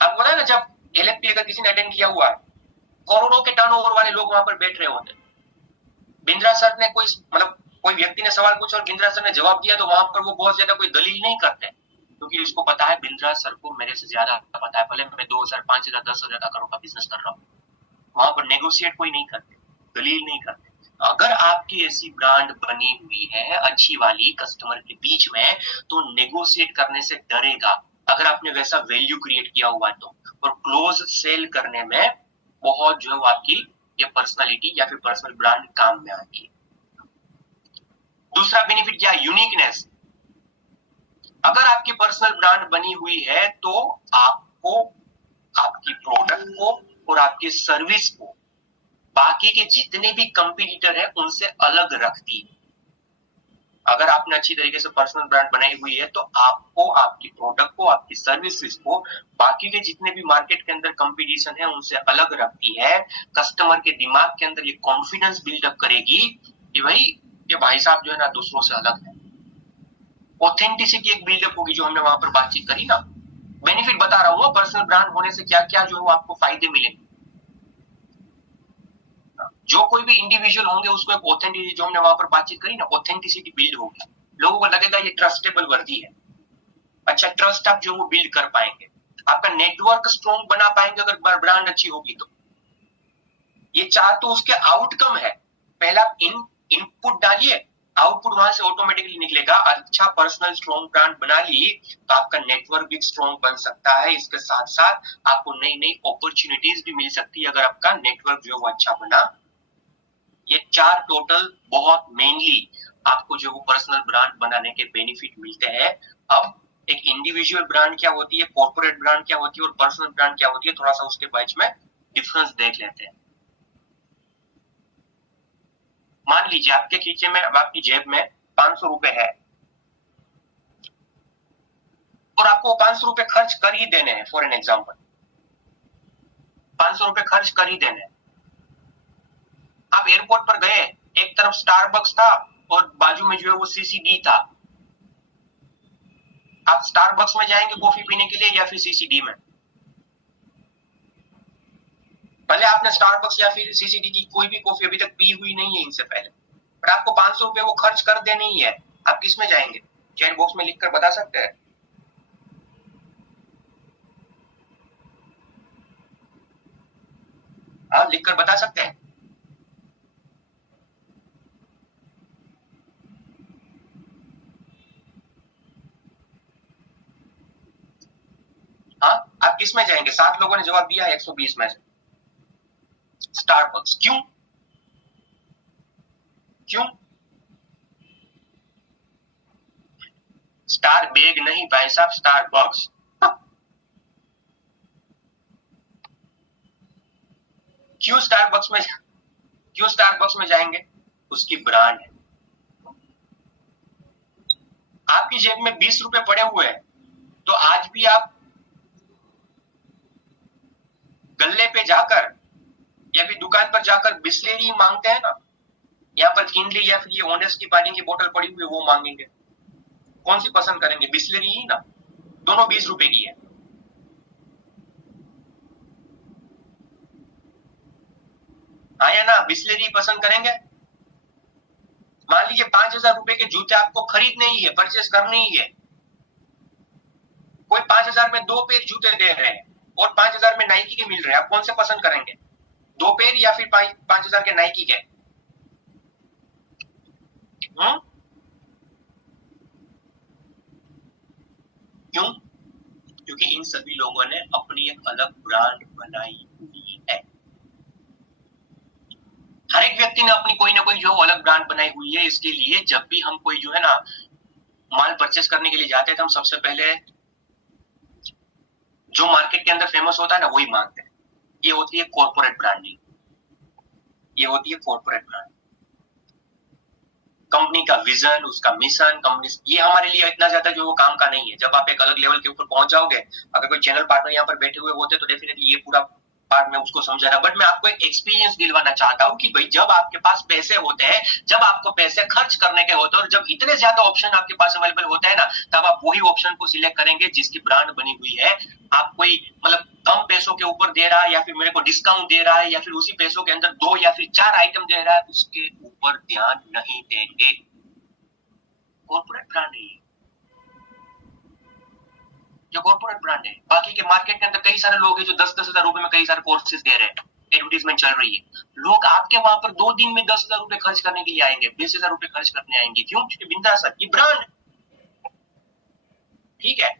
आपको पता है ना, जब एलएफपी अगर किसी ने अटेंड किया हुआ है, करोड़ों के टर्नओवर वाले लोग वहां पर बैठ रहे होते हैं। बिंद्रा सर ने कोई, मतलब कोई व्यक्ति ने सवाल पूछा और बिंद्रा सर ने जवाब दिया, तो वहां पर वो बहुत ज्यादा कोई दलील नहीं करते, क्योंकि उसको पता है बिंद्रा सर को मेरे से ज्यादा पता है, भले मैं 2,000, 5,000, 10,000 करोड़ का बिजनेस कर रहा हूँ। वहां पर नेगोशिएट कोई नहीं करते, दलील नहीं करते। अगर आपकी ऐसी ब्रांड बनी हुई है अच्छी वाली कस्टमर के बीच में, तो नेगोशिएट करने से डरेगा, अगर आपने वैसा वैल्यू क्रिएट किया हुआ है तो। और क्लोज सेल करने में बहुत जो है वो आपकी ये पर्सनालिटी या फिर पर्सनल ब्रांड काम में आती है। दूसरा बेनिफिट क्या, यूनिकनेस। अगर आपकी पर्सनल ब्रांड बनी हुई है तो आपको, आपकी प्रोडक्ट को और आपकी सर्विस को बाकी के जितने भी कंपटीटर हैं उनसे अलग रखती है। अगर आपने अच्छी तरीके से पर्सनल ब्रांड बनाई हुई है तो आपको, आपकी प्रोडक्ट को, आपकी सर्विसेज को बाकी के जितने भी मार्केट के अंदर कंपटीशन है उनसे अलग रखती है। कस्टमर के दिमाग के अंदर ये कॉन्फिडेंस बिल्डअप करेगी कि भाई ये भाई साहब जो है ना दूसरों से अलग है। ऑथेंटिसिटी एक बिल्डअप होगी, जो हमने वहां पर बातचीत करी ना। बेनिफिट बता रहा हूँ पर्सनल ब्रांड होने से क्या क्या जो है वो आपको फायदे मिलेंगे। जो कोई भी इंडिविजुअल होंगे उसको एक ऑथेंटिसिटी, जो हमने वहां पर बातचीत करी ना, ऑथेंटिसिटी बिल्ड होगी, लोगों को लगेगा ये ट्रस्टेबल वर्दी है। अच्छा ट्रस्ट आप जो वो बिल्ड कर पाएंगे, आपका नेटवर्क स्ट्रॉन्ग बना पाएंगे अगर ब्रांड अच्छी होगी तो। ये 4 तो उसके आउटकम है। पहला इनपुट डालिए, आउटपुट वहां से ऑटोमेटिकली निकलेगा। अच्छा पर्सनल स्ट्रॉन्ग ब्रांड बना ली तो आपका नेटवर्क भी स्ट्रॉन्ग बन सकता है। इसके साथ साथ आपको नई नई अपॉर्चुनिटीज भी मिल सकती है अगर आपका नेटवर्क जो वो अच्छा बना। ये 4 टोटल बहुत मेनली आपको जो वो पर्सनल ब्रांड बनाने के बेनिफिट मिलते हैं। अब एक इंडिविजुअल ब्रांड क्या होती है, कॉर्पोरेट ब्रांड क्या होती है और पर्सनल ब्रांड क्या होती है, थोड़ा सा उसके बीच में डिफरेंस देख लेते हैं। मान लीजिए आपके खींचे में, आपकी जेब में 500 रुपए है और आपको 500 रुपए खर्च कर ही देने हैं। फॉर एन एग्जाम्पल 500 रुपए खर्च कर ही देने हैं। आप एयरपोर्ट पर गए, एक तरफ स्टारबक्स था और बाजू में जो है वो सीसीडी था। आप स्टारबक्स में जाएंगे कॉफी पीने के लिए या फिर सीसीडी में? भले आपने स्टारबक्स या फिर सीसीडी की कोई भी कॉफी अभी तक पी हुई नहीं है इनसे पहले, पर आपको 500 रुपए वो खर्च कर देने ही है। आप किस में जाएंगे? चैट बॉक्स में लिखकर बता सकते हैं। आप लिखकर बता सकते हैं। हाँ, आप किस में जाएंगे? 7 लोगों ने जवाब दिया है 120 में से। स्टारबक्स। क्यों? क्यों? स्टार बैग नहीं भाई साहब, स्टारबक्स। क्यों स्टारबक्स में, क्यों स्टारबक्स में जाएंगे? उसकी ब्रांड है। आपकी जेब में 20 रुपए पड़े हुए हैं तो आज भी आप गल्ले पे जाकर या फिर दुकान पर जाकर बिस्लेरी मांगते हैं ना, यहाँ पर किनली या फिर ये ऑनेस्ट की पानी की बोतल पड़ी हुई है वो मांगेंगे। कौन सी पसंद करेंगे? बिस्लेरी ही ना, दोनों 20 रुपए की है। हाँ या ना, बिस्लेरी पसंद करेंगे? मान लीजिए 5,000 रुपए के जूते आपको खरीदने ही है, परचेस करने ही है। कोई 5,000 में 2 पेयर जूते दे रहे हैं और 5,000 में नाइकी के मिल रहे हैं, आप कौन से पसंद करेंगे? 2 पेयर या फिर 5,000 के नाइकी के? क्यों? क्योंकि इन सभी लोगों ने अपनी एक अलग ब्रांड बनाई हुई है। हर एक व्यक्ति ने अपनी कोई ना कोई जो अलग ब्रांड बनाई हुई है। इसके लिए जब भी हम कोई जो है ना माल परचेस करने के लिए जाते हैं तो हम सबसे पहले जो मार्केट के अंदर फेमस होता है ना वही मांगते हैं। ये होती है कॉर्पोरेट ब्रांडिंग, ये होती है कॉर्पोरेट ब्रांड। कंपनी का विजन, उसका मिशन, कंपनी, ये हमारे लिए इतना ज्यादा जो वो काम का नहीं है। जब आप एक अलग लेवल के ऊपर पहुंच जाओगे, अगर कोई चैनल पार्टनर यहाँ पर बैठे हुए होते तो डेफिनेटली ये पूरा पार्ट में उसको समझा रहा। बट मैं आपको एक एक्सपीरियंस दिलवाना चाहता हूँ कि भाई जब आपके पास पैसे होते हैं, जब आपको पैसे खर्च करने के होते हैं और जब इतने ज्यादा ऑप्शन आपके पास अवेलेबल होते हैं ना, तब आप वही ऑप्शन को सिलेक्ट करेंगे जिसकी ब्रांड बनी हुई है। आप कोई मतलब कम पैसों के ऊपर दे रहा है या फिर मेरे को डिस्काउंट दे रहा है या फिर उसी पैसों के अंदर 2 या फिर 4 आइटम दे रहा है, उसके ऊपर ध्यान नहीं देंगे। कॉर्पोरेट ब्रांड है जो कॉर्पोरेट ब्रांड है। बाकी के मार्केट के अंदर कई सारे लोग हैं जो 10-10 हजार रुपए में कई सारे कोर्सेज दे रहे हैं, एडवर्टीजमेंट चल रही है। लोग आपके वहां पर 2 दिन में 10,000 रुपए खर्च करने के लिए आएंगे, 20,000 रुपए खर्च करने आएंगे। क्यों? क्योंकि बिंदास सर की ब्रांड। ठीक है,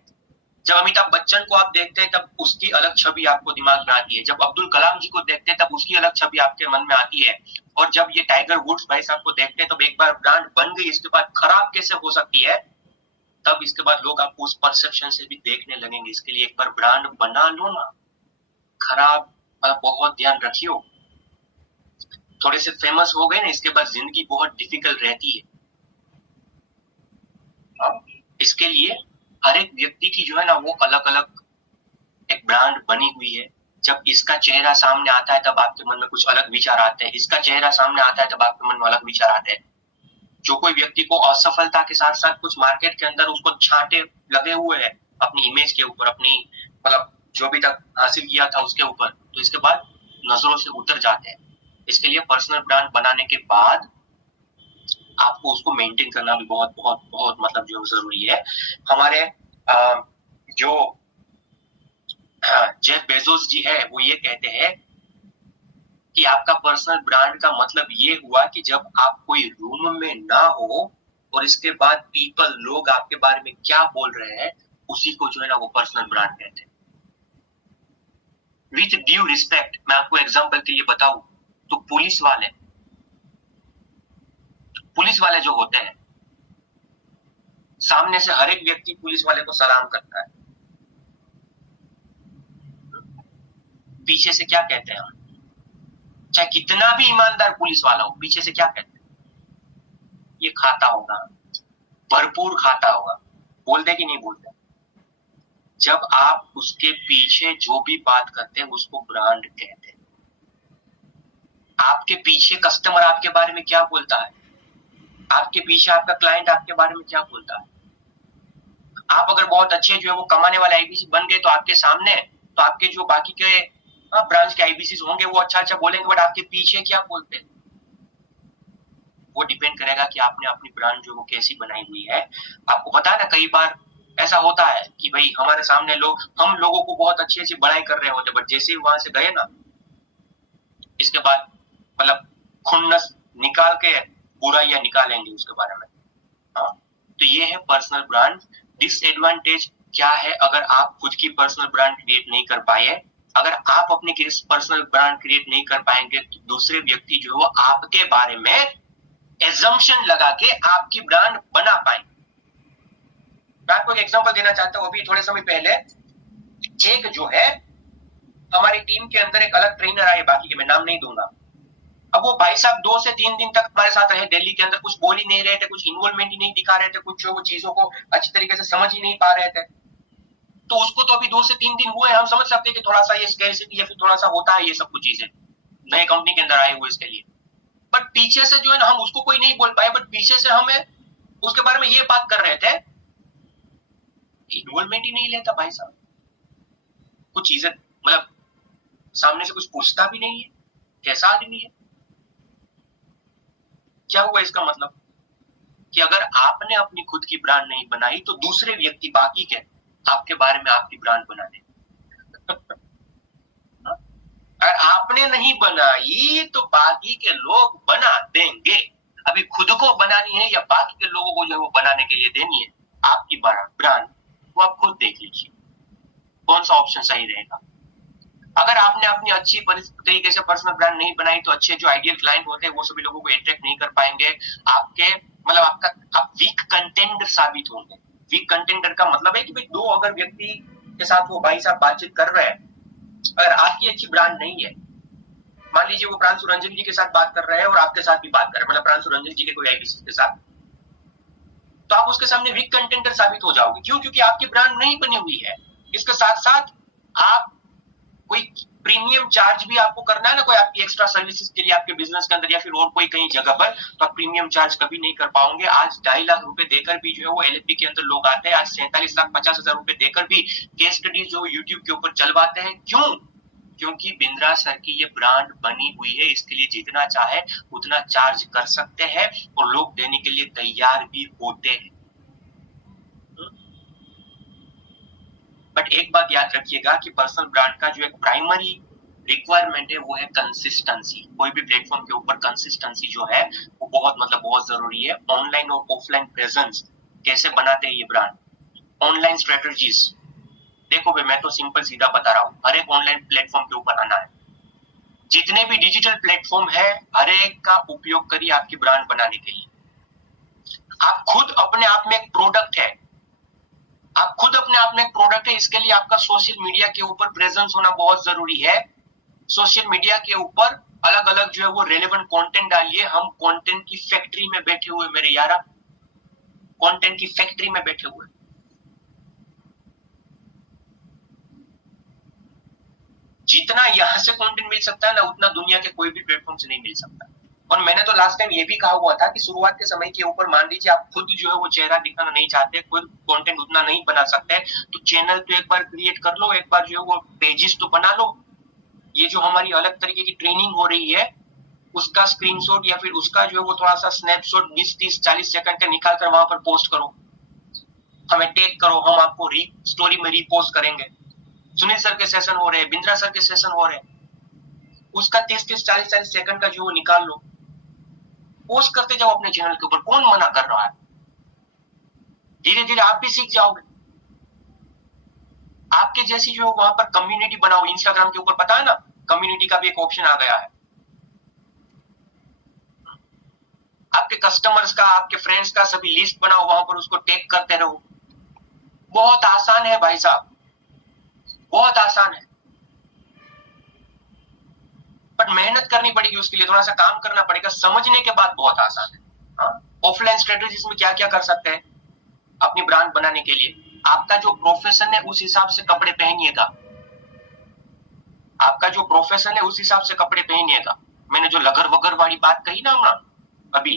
जब अमिताभ बच्चन को आप देखते हैं तब उसकी अलग छवि आपको दिमाग में आती है। जब अब्दुल कलाम जी को देखते हैं तब उसकी अलग छवि आपके मन में आती है। और जब ये टाइगर वुड्स भाई साहब को देखते हैं तब एक बार ब्रांड बन गई इसके बाद खराब कैसे हो सकती है, तब इसके बाद लोग आपको उस परसेप्शन से भी देखने लगेंगे। इसके लिए एक बार ब्रांड बना लो ना, खराब बहुत ध्यान रखियो। थोड़े से फेमस हो गए ना, इसके बाद जिंदगी बहुत डिफिकल्ट रहती है। इसके लिए हर एक व्यक्ति की जो है ना वो अलग अलग एक ब्रांड बनी हुई है। जब इसका चेहरा सामने आता है तब आपके मन में कुछ अलग विचार आते हैं, इसका चेहरा सामने आता है तब आपके मन में अलग विचार आते हैं। जो कोई व्यक्ति को असफलता के साथ साथ कुछ मार्केट के अंदर उसको छांटे लगे हुए हैं अपनी इमेज के ऊपर, अपनी मतलब जो भी तक हासिल किया था उसके ऊपर, तो इसके बाद नजरों से उतर जाते हैं। इसके लिए पर्सनल ब्रांड बनाने के बाद आपको उसको मेंटेन करना भी बहुत बहुत बहुत मतलब जो जरूरी है। हमारे जो जेफ बेजोस जी है वो ये कहते हैं कि आपका पर्सनल ब्रांड का मतलब ये हुआ कि जब आप कोई रूम में ना हो और इसके बाद लोग आपके बारे में क्या बोल रहे हैं, उसी को जो है ना वो पर्सनल ब्रांड कहते हैं। विथ ड्यू रिस्पेक्ट, मैं आपको एग्जांपल के लिए बताऊं तो पुलिस वाले जो होते हैं, सामने से हर एक व्यक्ति पुलिस वाले को सलाम करता है, पीछे से क्या कहते हैं हम? चाहे कितना भी ईमानदार पुलिस वाला हो, पीछे से क्या कहते हैं? ये खाता होगा, भरपूर खाता होगा। बोलते कि नहीं बोलते? जब आप उसके पीछे जो भी बात करते हैं उसको ब्रांड कहते हैं। आपके पीछे कस्टमर आपके बारे में क्या बोलता है, आपके पीछे आपका क्लाइंट आपके बारे में क्या बोलता है। आप अगर बहुत अच्छे जो है वो कमाने वाले आईबीसी बन गए तो आपके सामने, तो आपके जो बाकी के ब्रांच के आईबीसी होंगे वो अच्छा बोलेंगे, बट आपके पीछे क्या बोलते हैं वो डिपेंड करेगा कि आपने अपनी ब्रांड जो वो कैसी बनाई हुई है। आपको पता है ना, कई बार ऐसा होता है कि भाई हमारे सामने हम लोगों को बहुत अच्छी अच्छी बड़ाई कर रहे होते, बट जैसे ही वहां से गए ना, इसके बाद मतलब खुन्नस निकाल के बुराइयां निकालेंगे उसके बारे में। हाँ, तो ये है पर्सनल ब्रांड। डिसएडवांटेज क्या है अगर आप खुद की पर्सनल ब्रांड क्रिएट नहीं कर पाए? अगर आप अपनी पर्सनल ब्रांड क्रिएट नहीं कर पाएंगे तो दूसरे व्यक्ति जो है आपके बारे में एजम्पशन लगा के आपकी ब्रांड बना पाएंगे। मैं आपको एक एग्जांपल देना चाहता हूं। अभी थोड़े समय पहले एक जो है हमारी टीम के अंदर एक अलग ट्रेनर आए, बाकी के मैं नाम नहीं दूंगा। अब वो भाई साहब 2 से 3 दिन तक हमारे साथ रहे दिल्ली के अंदर, कुछ बोल ही नहीं रहे थे, कुछ इन्वॉल्वमेंट ही नहीं दिखा रहे थे, कुछ जो वो चीजों को अच्छी तरीके से समझ ही नहीं पा रहे थे। तो उसको तो अभी 2 से 3 दिन हुए, हम समझ सकते हैं कि थोड़ा सा ये स्कैर्सिटी या फिर थोड़ा सा होता है ये सब कुछ चीजें नए कंपनी के अंदर आए हुए इसके लिए। बट पीछे से जो है ना, हम उसको कोई नहीं बोल पाए, बट पीछे से हमें उसके बारे में ये बात कर रहे थे, इन्वॉल्वमेंट ही नहीं लेता भाई साहब, कुछ चीजें मतलब सामने से कुछ पूछता भी नहीं है, कैसा आदमी है। क्या हुआ इसका मतलब कि अगर आपने अपनी खुद की ब्रांड नहीं बनाई तो दूसरे व्यक्ति बाकी के आपके बारे में आपकी ब्रांड बना दे। अगर आपने नहीं बनाई तो बाकी के लोग बना देंगे। अभी खुद को बनानी है या बाकी के लोगों को जो वो बनाने के लिए देनी है आपकी ब्रांड, वो आप खुद देख लीजिए कौन सा ऑप्शन सही रहेगा। अगर आपने अपनी अच्छी तरीके से पर्सनल ब्रांड नहीं बनाई तो अच्छे जो आइडियल क्लाइंट होते हैं वो सभी लोगों को अट्रैक्ट नहीं कर पाएंगे। आपके मतलब आप वीक कंटेंडर साबित होंगे। वीक कंटेंडर का मतलब है कि भाई 2 अगर व्यक्ति के साथ वो भाई साहब बातचीत कर रहे हैं, अगर आपकी अच्छी ब्रांड नहीं है, मान लीजिए वो प्रांशु रंजन जी के साथ बात कर रहे हैं और आपके साथ भी बात कर रहे हैं, मतलब प्रांशु रंजन जी के कोई आईबीसी के साथ, तो आप उसके सामने वीक कंटेंडर साबित हो जाओगे। क्यों? क्योंकि आपकी ब्रांड नहीं बनी हुई है। इसके साथ साथ आप कोई प्रीमियम चार्ज भी आपको करना है ना, कोई आपकी एक्स्ट्रा सर्विसेज के लिए आपके बिजनेस के अंदर या फिर और कोई कहीं जगह पर, तो आप प्रीमियम चार्ज कभी नहीं कर पाओगे। आज 2.5 लाख रुपए देकर भी जो है वो एलएलपी के अंदर लोग आते हैं, आज 47,50,000 रुपए देकर भी केस स्टडीज जो यूट्यूब के ऊपर चलवाते हैं। क्यों? क्योंकि बिंद्रा सर की ये ब्रांड बनी हुई है, इसके लिए जितना चाहे उतना चार्ज कर सकते हैं और लोग देने के लिए तैयार भी होते हैं। बट एक बात याद रखिएगा कि पर्सनल ब्रांड का जो एक प्राइमरी रिक्वायरमेंट है वो है कंसिस्टेंसी। कोई भी प्लेटफॉर्म के ऊपर कंसिस्टेंसी जो है वो बहुत जरूरी है। ऑनलाइन और ऑफलाइन प्रेजेंस कैसे बनाते हैं ये ब्रांड, ऑनलाइन स्ट्रेटजीज देखो भाई, मैं तो सिंपल सीधा बता रहा हूँ, हर एक ऑनलाइन प्लेटफॉर्म के ऊपर आना है। जितने भी डिजिटल प्लेटफॉर्म है हर एक का उपयोग करिए आपकी ब्रांड बनाने के लिए। आप खुद अपने आप में एक प्रोडक्ट है, आप खुद अपने आप में एक प्रोडक्ट है। इसके लिए आपका सोशल मीडिया के ऊपर प्रेजेंस होना बहुत जरूरी है। सोशल मीडिया के ऊपर अलग अलग जो है वो रेलेवेंट कंटेंट डालिए। हम कंटेंट की फैक्ट्री में बैठे हुए मेरे यारा, कंटेंट की फैक्ट्री में बैठे हुए। जितना यहां से कंटेंट मिल सकता है ना, उतना दुनिया के कोई भी प्लेटफॉर्म से नहीं मिल सकता। और मैंने तो लास्ट टाइम ये भी कहा हुआ था कि शुरुआत के समय के ऊपर मान लीजिए आप खुद जो है वो चेहरा दिखाना नहीं चाहते, खुद कंटेंट उतना नहीं बना सकते, तो चैनल तो एक बार क्रिएट कर लो, एक बार जो है वो पेजेस तो बना लो। ये जो हमारी अलग तरीके की ट्रेनिंग हो रही है उसका स्क्रीनशॉट या फिर उसका जो है वो थोड़ा सा स्नैपशॉट 20, 30, 40 सेकंड का निकाल कर वहां पर पोस्ट करो। हमें टैग करो, हम आपको स्टोरी में रीपोस्ट करेंगे। सुनील सर के सेशन हो रहे हैं, बिंद्रा सर के सेशन हो रहे हैं, उसका 30-30, 40-40 सेकंड का जो निकाल लो, पोस्ट करते जाओ अपने चैनल के ऊपर। कौन मना कर रहा है? धीरे धीरे आप भी सीख जाओगे। आपके जैसी जो वहां पर कम्युनिटी बनाओ। इंस्टाग्राम के ऊपर पता है ना, कम्युनिटी का भी एक ऑप्शन आ गया है। आपके कस्टमर्स का, आपके फ्रेंड्स का सभी लिस्ट बनाओ, वहां पर उसको टैग करते रहो। बहुत आसान है भाई साहब, बहुत आसान है, बट मेहनत करनी पड़ेगी उसके लिए, थोड़ा सा काम करना पड़ेगा। समझने के बाद बहुत आसान है। ऑफलाइन स्ट्रेटेजीज में क्या क्या कर सकते हैं अपनी ब्रांड बनाने के लिए? आपका जो प्रोफेशन है उस हिसाब से कपड़े पहनिएगा। आपका जो प्रोफेशन है उस हिसाब से कपड़े पहनिएगा। मैंने जो लगन वगर वाली बात कही ना अभी,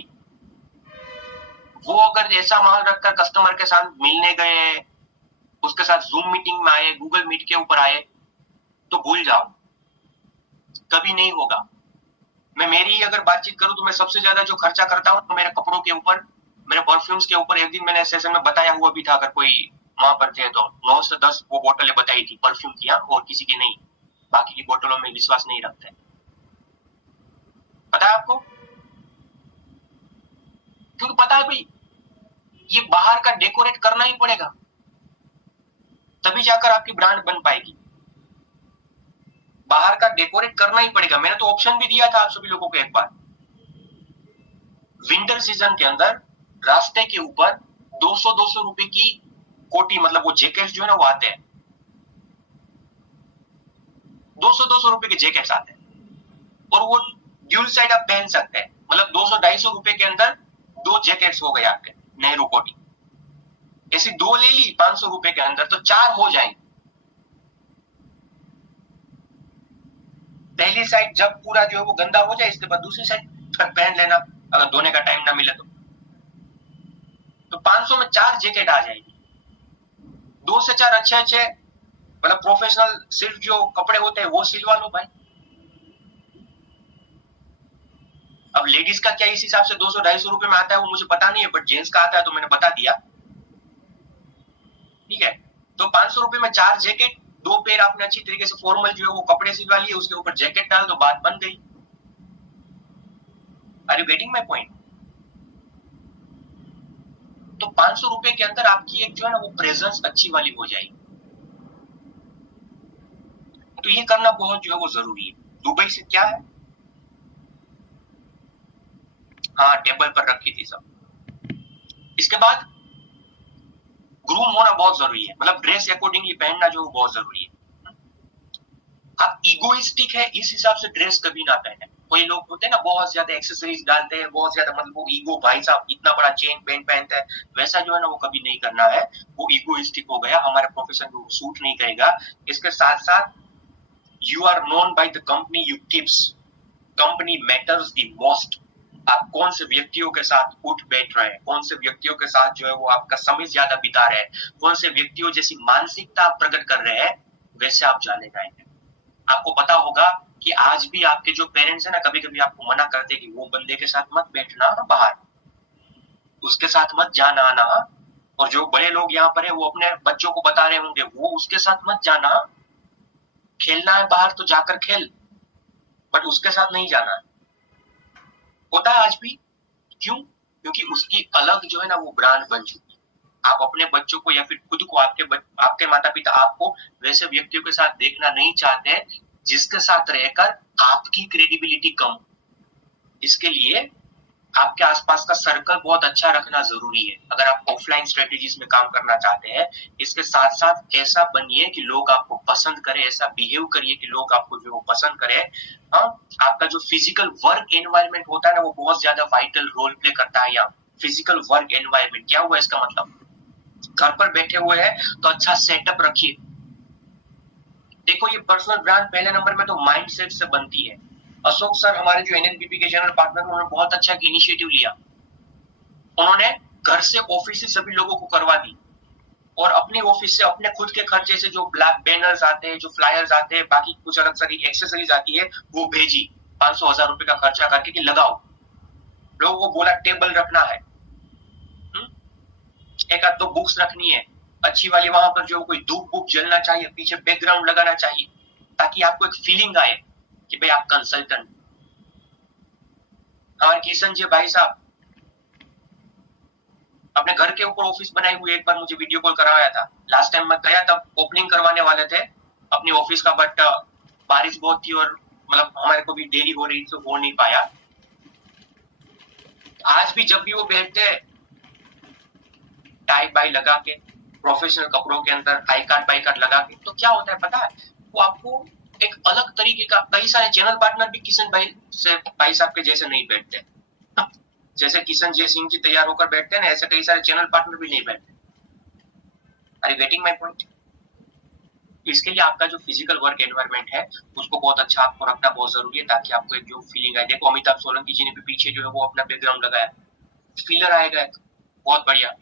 वो अगर ऐसा माल रखकर कस्टमर के साथ मिलने गए, उसके साथ जूम मीटिंग में आए, गूगल मीट के ऊपर आए, तो भूल जाओ, कभी नहीं होगा। मैं मेरी अगर बातचीत करूं तो मैं सबसे ज्यादा जो खर्चा करता हूं तो मेरे कपड़ों के ऊपर, मेरे परफ्यूम्स के ऊपर। एक दिन मैंने सेशन में बताया हुआ भी था, अगर कोई वहां पर थे तो 9 से 10 वो बोतलें बताई थी परफ्यूम की, और किसी की नहीं। बाकी की बोतलों में विश्वास नहीं रखते, पता है आपको? क्योंकि पता है भाई, ये बाहर का डेकोरेट करना ही पड़ेगा, तभी जाकर आपकी ब्रांड बन पाएगी। बाहर का डेकोरेट करना ही पड़ेगा। मैंने तो ऑप्शन भी दिया था आप सभी लोगों को एक बार, विंटर सीजन के अंदर रास्ते के ऊपर 200-200 रुपए की कोटी, मतलब वो जैकेट्स जो है ना वो आते हैं, 200-200 रुपए के जैकेट्स आते हैं, और वो ड्यूल साइड आप पहन सकते हैं। मतलब 200-250 रुपए के अंदर 2 जैकेट्स हो गए आपके नेहरू कोटी। ऐसी 2 ले ली 500 रुपए के अंदर, तो 4 हो जाएंगे। पहली साइड जब पूरा जो है वो गंदा हो जाए, इसके बाद दूसरी साइड पहन लेना, अगर धोने का टाइम ना मिले तो 500 में 4 जैकेट आ जाएगी। 2 से 4 अच्छे मतलब प्रोफेशनल सिर्फ जो कपड़े होते हैं वो सिलवा लो भाई। अब लेडीज का क्या इस हिसाब से 200-250 रुपए में आता है वो मुझे पता नहीं है, बट जेंट्स का आता है तो मैंने बता दिया, ठीक है। तो 500 रुपए में 4 जैकेट, 2 पेयर आपने अच्छी तरीके से फॉर्मल जो है वो कपड़े सिलवा लिए, उसके ऊपर जैकेट डाल दो, बात बन गई। Are you getting my point? तो 500 रुपए के अंदर आपकी एक जो है ना वो प्रेजेंस अच्छी वाली हो जाएगी। तो ये करना बहुत जो है वो जरूरी है। दुबई से क्या है, हाँ टेबल पर रखी थी सब। इसके बाद ग्रूम होना बहुत जरूरी है, मतलब ड्रेस अकॉर्डिंगली पहनना जो बहुत जरूरी है। आप इगोइस्टिक है इस हिसाब से ड्रेस कभी ना पहने। कोई लोग होते हैं ना बहुत ज्यादा एक्सेसरीज डालते हैं, बहुत ज्यादा, मतलब वो ईगो, भाई साहब इतना बड़ा चेन पेन पहनता है, वैसा जो है ना वो कभी नहीं करना है। वो इगोइस्टिक हो गया, हमारे प्रोफेशन को सूट नहीं करेगा। इसके साथ साथ you are known by the company you keeps, company matters the most. आप कौन से व्यक्तियों के साथ उठ बैठ रहे हैं, कौन से व्यक्तियों के साथ जो है वो आपका समय ज्यादा बिता रहे हैं, कौन से व्यक्तियों जैसी मानसिकता आप प्रकट कर रहे हैं, वैसे आप जाने जाएंगे। आपको पता होगा कि आज भी आपके जो पेरेंट्स है ना, कभी कभी आपको मना करते हैं कि वो बंदे के साथ मत बैठना बाहर, उसके साथ मत जाना आना। और जो बड़े लोग यहाँ पर है वो अपने बच्चों को बता रहे होंगे वो उसके साथ मत जाना, खेलना है बाहर तो जाकर खेल, बट उसके साथ नहीं जाना। होता है आज भी। क्यों? क्योंकि उसकी अलग जो है ना वो ब्रांड बन चुकी है। आप अपने बच्चों को या फिर खुद को, आपके माता पिता आपको वैसे व्यक्तियों के साथ देखना नहीं चाहते जिसके साथ रहकर आपकी क्रेडिबिलिटी कम। इसके लिए आपके आसपास का सर्कल बहुत अच्छा रखना जरूरी है अगर आप ऑफलाइन स्ट्रेटेजीज में काम करना चाहते हैं। इसके साथ साथ ऐसा बनिए कि लोग आपको पसंद करें, ऐसा बिहेव करिए कि लोग आपको जो पसंद करें। हाँ, आपका जो फिजिकल वर्क एनवायरनमेंट होता है ना वो बहुत ज्यादा वाइटल रोल प्ले करता है। यहाँ फिजिकल वर्क एनवायरनमेंट क्या हुआ, इसका मतलब घर पर बैठे हुए हैं तो अच्छा सेटअप रखिए। देखो ये पर्सनल ब्रांड पहले नंबर में तो माइंडसेट से बनती है। अशोक सर हमारे जो एनएनपीपी के जनरल पार्टनर, उन्होंने बहुत अच्छा इनिशिएटिव लिया। उन्होंने घर से ऑफिस से सभी लोगों को करवा दी, और अपने ऑफिस से अपने खुद के खर्चे से जो ब्लैक बैनर्स आते हैं, जो फ्लायर्स आते हैं, बाकी कुछ अलग सारी एक्सेसरीज आती है, वो भेजी 500-1000 रुपए का खर्चा करके कि लगाओ। लोगों को बोला टेबल रखना है, एक आध दो बुक्स रखनी है अच्छी वाली, वहां पर जो कोई धूप बुक जलना चाहिए, पीछे बैकग्राउंड लगाना चाहिए, ताकि आपको एक फीलिंग आए कि भाई आप कंसल्टेंट। हमारे किशन जी भाई साहब अपने घर के ऊपर ऑफिस बनाई हुई, एक बार मुझे वीडियो कॉल करवाया था। लास्ट टाइम मैं गया तब ओपनिंग करवाने वाले थे अपनी ऑफिस का, बट बारिश बहुत थी और मतलब हमारे को भी देरी हो रही थी तो हो नहीं पाया। आज भी जब भी वो बैठते टाई बाई लगा के, प्रोफेशनल कपड़ों के अंदर आई कार्ड बाई कार्ड लगा के, तो क्या होता है पता है, वो आपको एक अलग तरीके का, कई सारे चैनल पार्टनर भी किशन भाई से भाई साहब के जैसे नहीं बैठते। जैसे किशन जय सिंह जी तैयार होकर बैठते हैं ना, ऐसे कई सारे चैनल पार्टनर भी नहीं बैठते। अरे गेटिंग माय पॉइंट। इसके लिए आपका जो फिजिकल वर्क एनवायरनमेंट है उसको बहुत अच्छा आपको रखना बहुत जरूरी है, ताकि आपको एक जो फीलिंग आए। देखो अमिताभ सोलंकी जी ने भी पीछे जो है वो अपना बैकग्राउंड लगाया, फीलर आएगा, बहुत बढ़िया।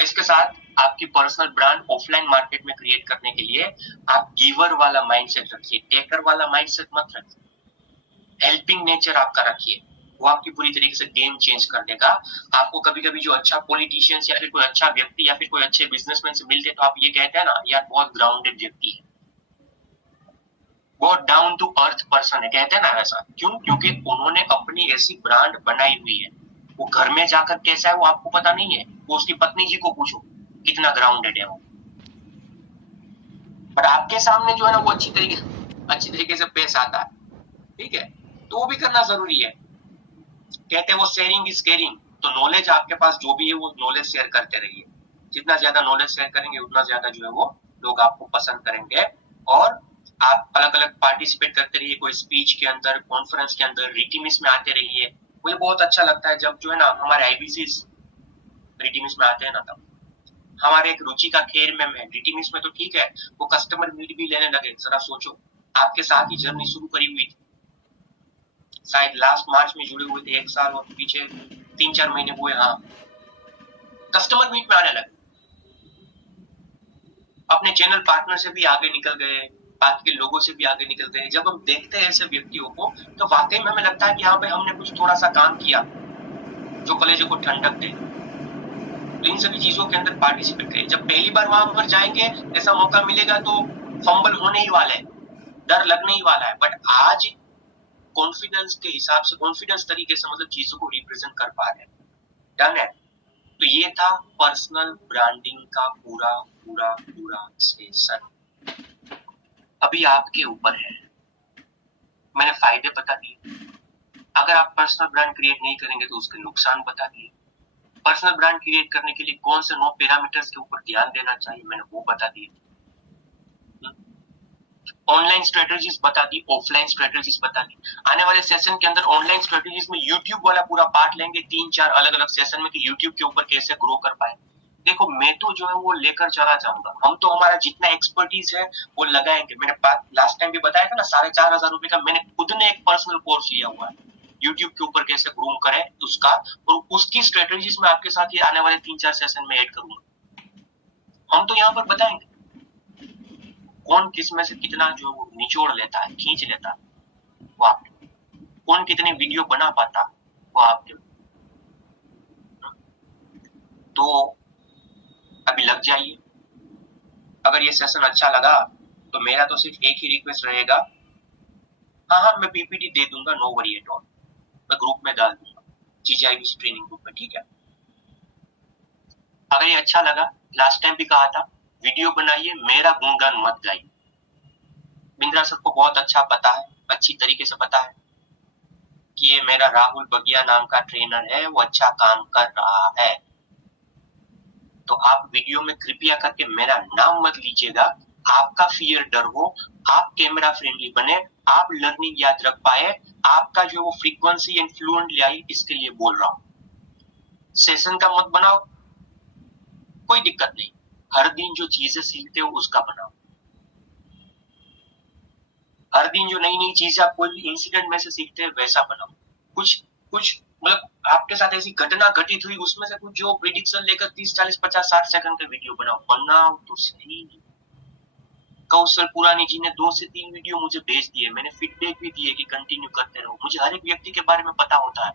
इसके साथ आपकी पर्सनल ब्रांड ऑफलाइन मार्केट में क्रिएट करने के लिए आप गिवर वाला माइंडसेट रखिए, टेकर वाला माइंडसेट मत रखिए। हेल्पिंग नेचर आपका रखिए, वो आपकी पूरी तरीके से गेम चेंज कर देगा। आपको कभी कभी जो अच्छा पॉलिटिशियंस या फिर कोई अच्छा व्यक्ति या फिर कोई अच्छे बिजनेसमैन से मिलते तो आप ये कहते हैं ना, यार बहुत ग्राउंडेड व्यक्ति है, बहुत डाउन टू अर्थ पर्सन है, कहते हैं ना ऐसा। क्यों? क्योंकि उन्होंने अपनी ऐसी ब्रांड बनाई हुई है। वो घर में जाकर कैसा है वो आपको पता नहीं है, वो उसकी पत्नी जी को पूछो कितना ग्राउंडेड है वो। पर आपके सामने जो है ना वो अच्छी तरीके से पेश आता है, ठीक है, तो वो भी करना जरूरी है। कहते हैं वो शेयरिंग इज केयरिंग, तो नॉलेज आपके पास जो भी है वो नॉलेज शेयर करते रहिए। जितना ज्यादा नॉलेज शेयर करेंगे उतना ज्यादा जो है वो लोग आपको पसंद करेंगे। और आप अलग अलग पार्टिसिपेट करते रहिए, कोई स्पीच के अंदर, कॉन्फ्रेंस के अंदर, रीटिमिस में आते रहिए। मुझे बहुत अच्छा लगता है जब जो है ना हमारे आईबीसी रीटिमिस में आते हैं ना, तब हमारे एक रुचि का खेल में रीटिमिस में तो ठीक है, वो कस्टमर मीट भी लेने लगे। जरा सोचो, आपके साथ ही जर्नी शुरू करी हुई थी, शायद लास्ट मार्च में जुड़े हुए थे, 1 साल और पीछे 3-4 महीने हुए, हाँ, कस्टमर मीट में आने लगे, अपने चैनल पार्टनर से भी आगे निकल गए, बाकी के लोगों से भी आगे निकल गए। जब हम देखते हैं ऐसे व्यक्तियों को तो वाकई में हमें लगता है कि हाँ भाई हमने कुछ थोड़ा सा काम किया जो कलेजे को ठंडक दे। तो इन सभी चीजों के अंदर पार्टिसिपेट करें। जब पहली बार वहां पर जाएंगे, ऐसा मौका मिलेगा तो फंबल होने ही वाला है, डर लगने ही वाला है, बट आज कॉन्फिडेंस के हिसाब से, कॉन्फिडेंस तरीके से मतलब चीजों को रिप्रेजेंट कर पा रहे हैं। डन है। तो ये था पर्सनल ब्रांडिंग का पूरा पूरा पूरा सेशन। अभी आपके ऊपर है, मैंने फायदे बता दिए। अगर आप पर्सनल ब्रांड क्रिएट नहीं करेंगे तो उसके नुकसान बता दिए। पर्सनल ब्रांड क्रिएट करने के लिए कौन से 9 पैरामीटर्स के ऊपर ध्यान देना चाहिए मैंने वो बता दिए। ऑनलाइन स्ट्रेटेजीज बता दी, ऑफलाइन स्ट्रेटेजीज बता दी। आने वाले सेशन के अंदर ऑनलाइन स्ट्रेटेजीज में यूट्यूब वाला पूरा पार्ट लेंगे 3-4 अलग अलग सेशन में, कि यूट्यूब के ऊपर कैसे ग्रो कर पाए। देखो मैं तो जो है वो लेकर चला जाऊंगा, हम तो हमारा जितना एक्सपर्टीज है वो लगाएंगे। मैंने लास्ट टाइम भी बताया था ना, 4,500 रुपए का मैंने खुद ने एक पर्सनल कोर्स लिया हुआ है यूट्यूब के ऊपर कैसे ग्रो करें उसका, और उसकी स्ट्रेटेजीज में आपके साथ ये आने वाले 3-4 सेशन में ऐड करूंगा। हम तो यहाँ पर बताएंगे कौन किस में से कितना जो वो निचोड़ लेता है, खींच लेता है, वो आप, कौन कितने वीडियो बना पाता वो आपके। तो अभी लग जाइए। अगर ये सेशन अच्छा लगा तो मेरा तो सिर्फ एक ही रिक्वेस्ट रहेगा, हाँ मैं पीपीटी दे दूंगा, नो वरी एट ऑल, मैं ग्रुप में डाल दूंगा, जीजीआईबीसी ट्रेनिंग ग्रुप में, ठीक है। अगर ये अच्छा लगा, लास्ट टाइम भी कहा था, वीडियो बनाइए, मेरा गुणगान मत गाइए। बिंद्रा सर को बहुत अच्छा पता है, अच्छी तरीके से पता है कि ये मेरा राहुल बगिया नाम का ट्रेनर है, वो अच्छा काम कर रहा है। तो आप वीडियो में कृपया करके मेरा नाम मत लीजिएगा। आपका फियर डर हो, आप कैमरा फ्रेंडली बने, आप लर्निंग याद रख पाए, आपका जो वो फ्रीक्वेंसी एंड फ्लुएंट ले आई, इसके लिए बोल रहा हूं। सेशन का मत बनाओ, कोई दिक्कत नहीं, हर दिन जो चीजें सीखते हो उसका बनाओ। हर दिन जो नई नई चीजें आप कोई भी इंसिडेंट में से सीखते हैं वैसा बनाओ। कुछ मतलब आपके साथ ऐसी घटना घटित हुई उसमें से कुछ जो प्रिडिक्शन लेकर 30, 40, 50, 60 सेकंड का वीडियो बनाओ तो सही। कौशल पुरानी जी ने 2 से 3 वीडियो मुझे भेज दिए, मैंने फीडबैक भी दिए कि कंटिन्यू करते रहो। मुझे हर एक व्यक्ति के बारे में पता होता है,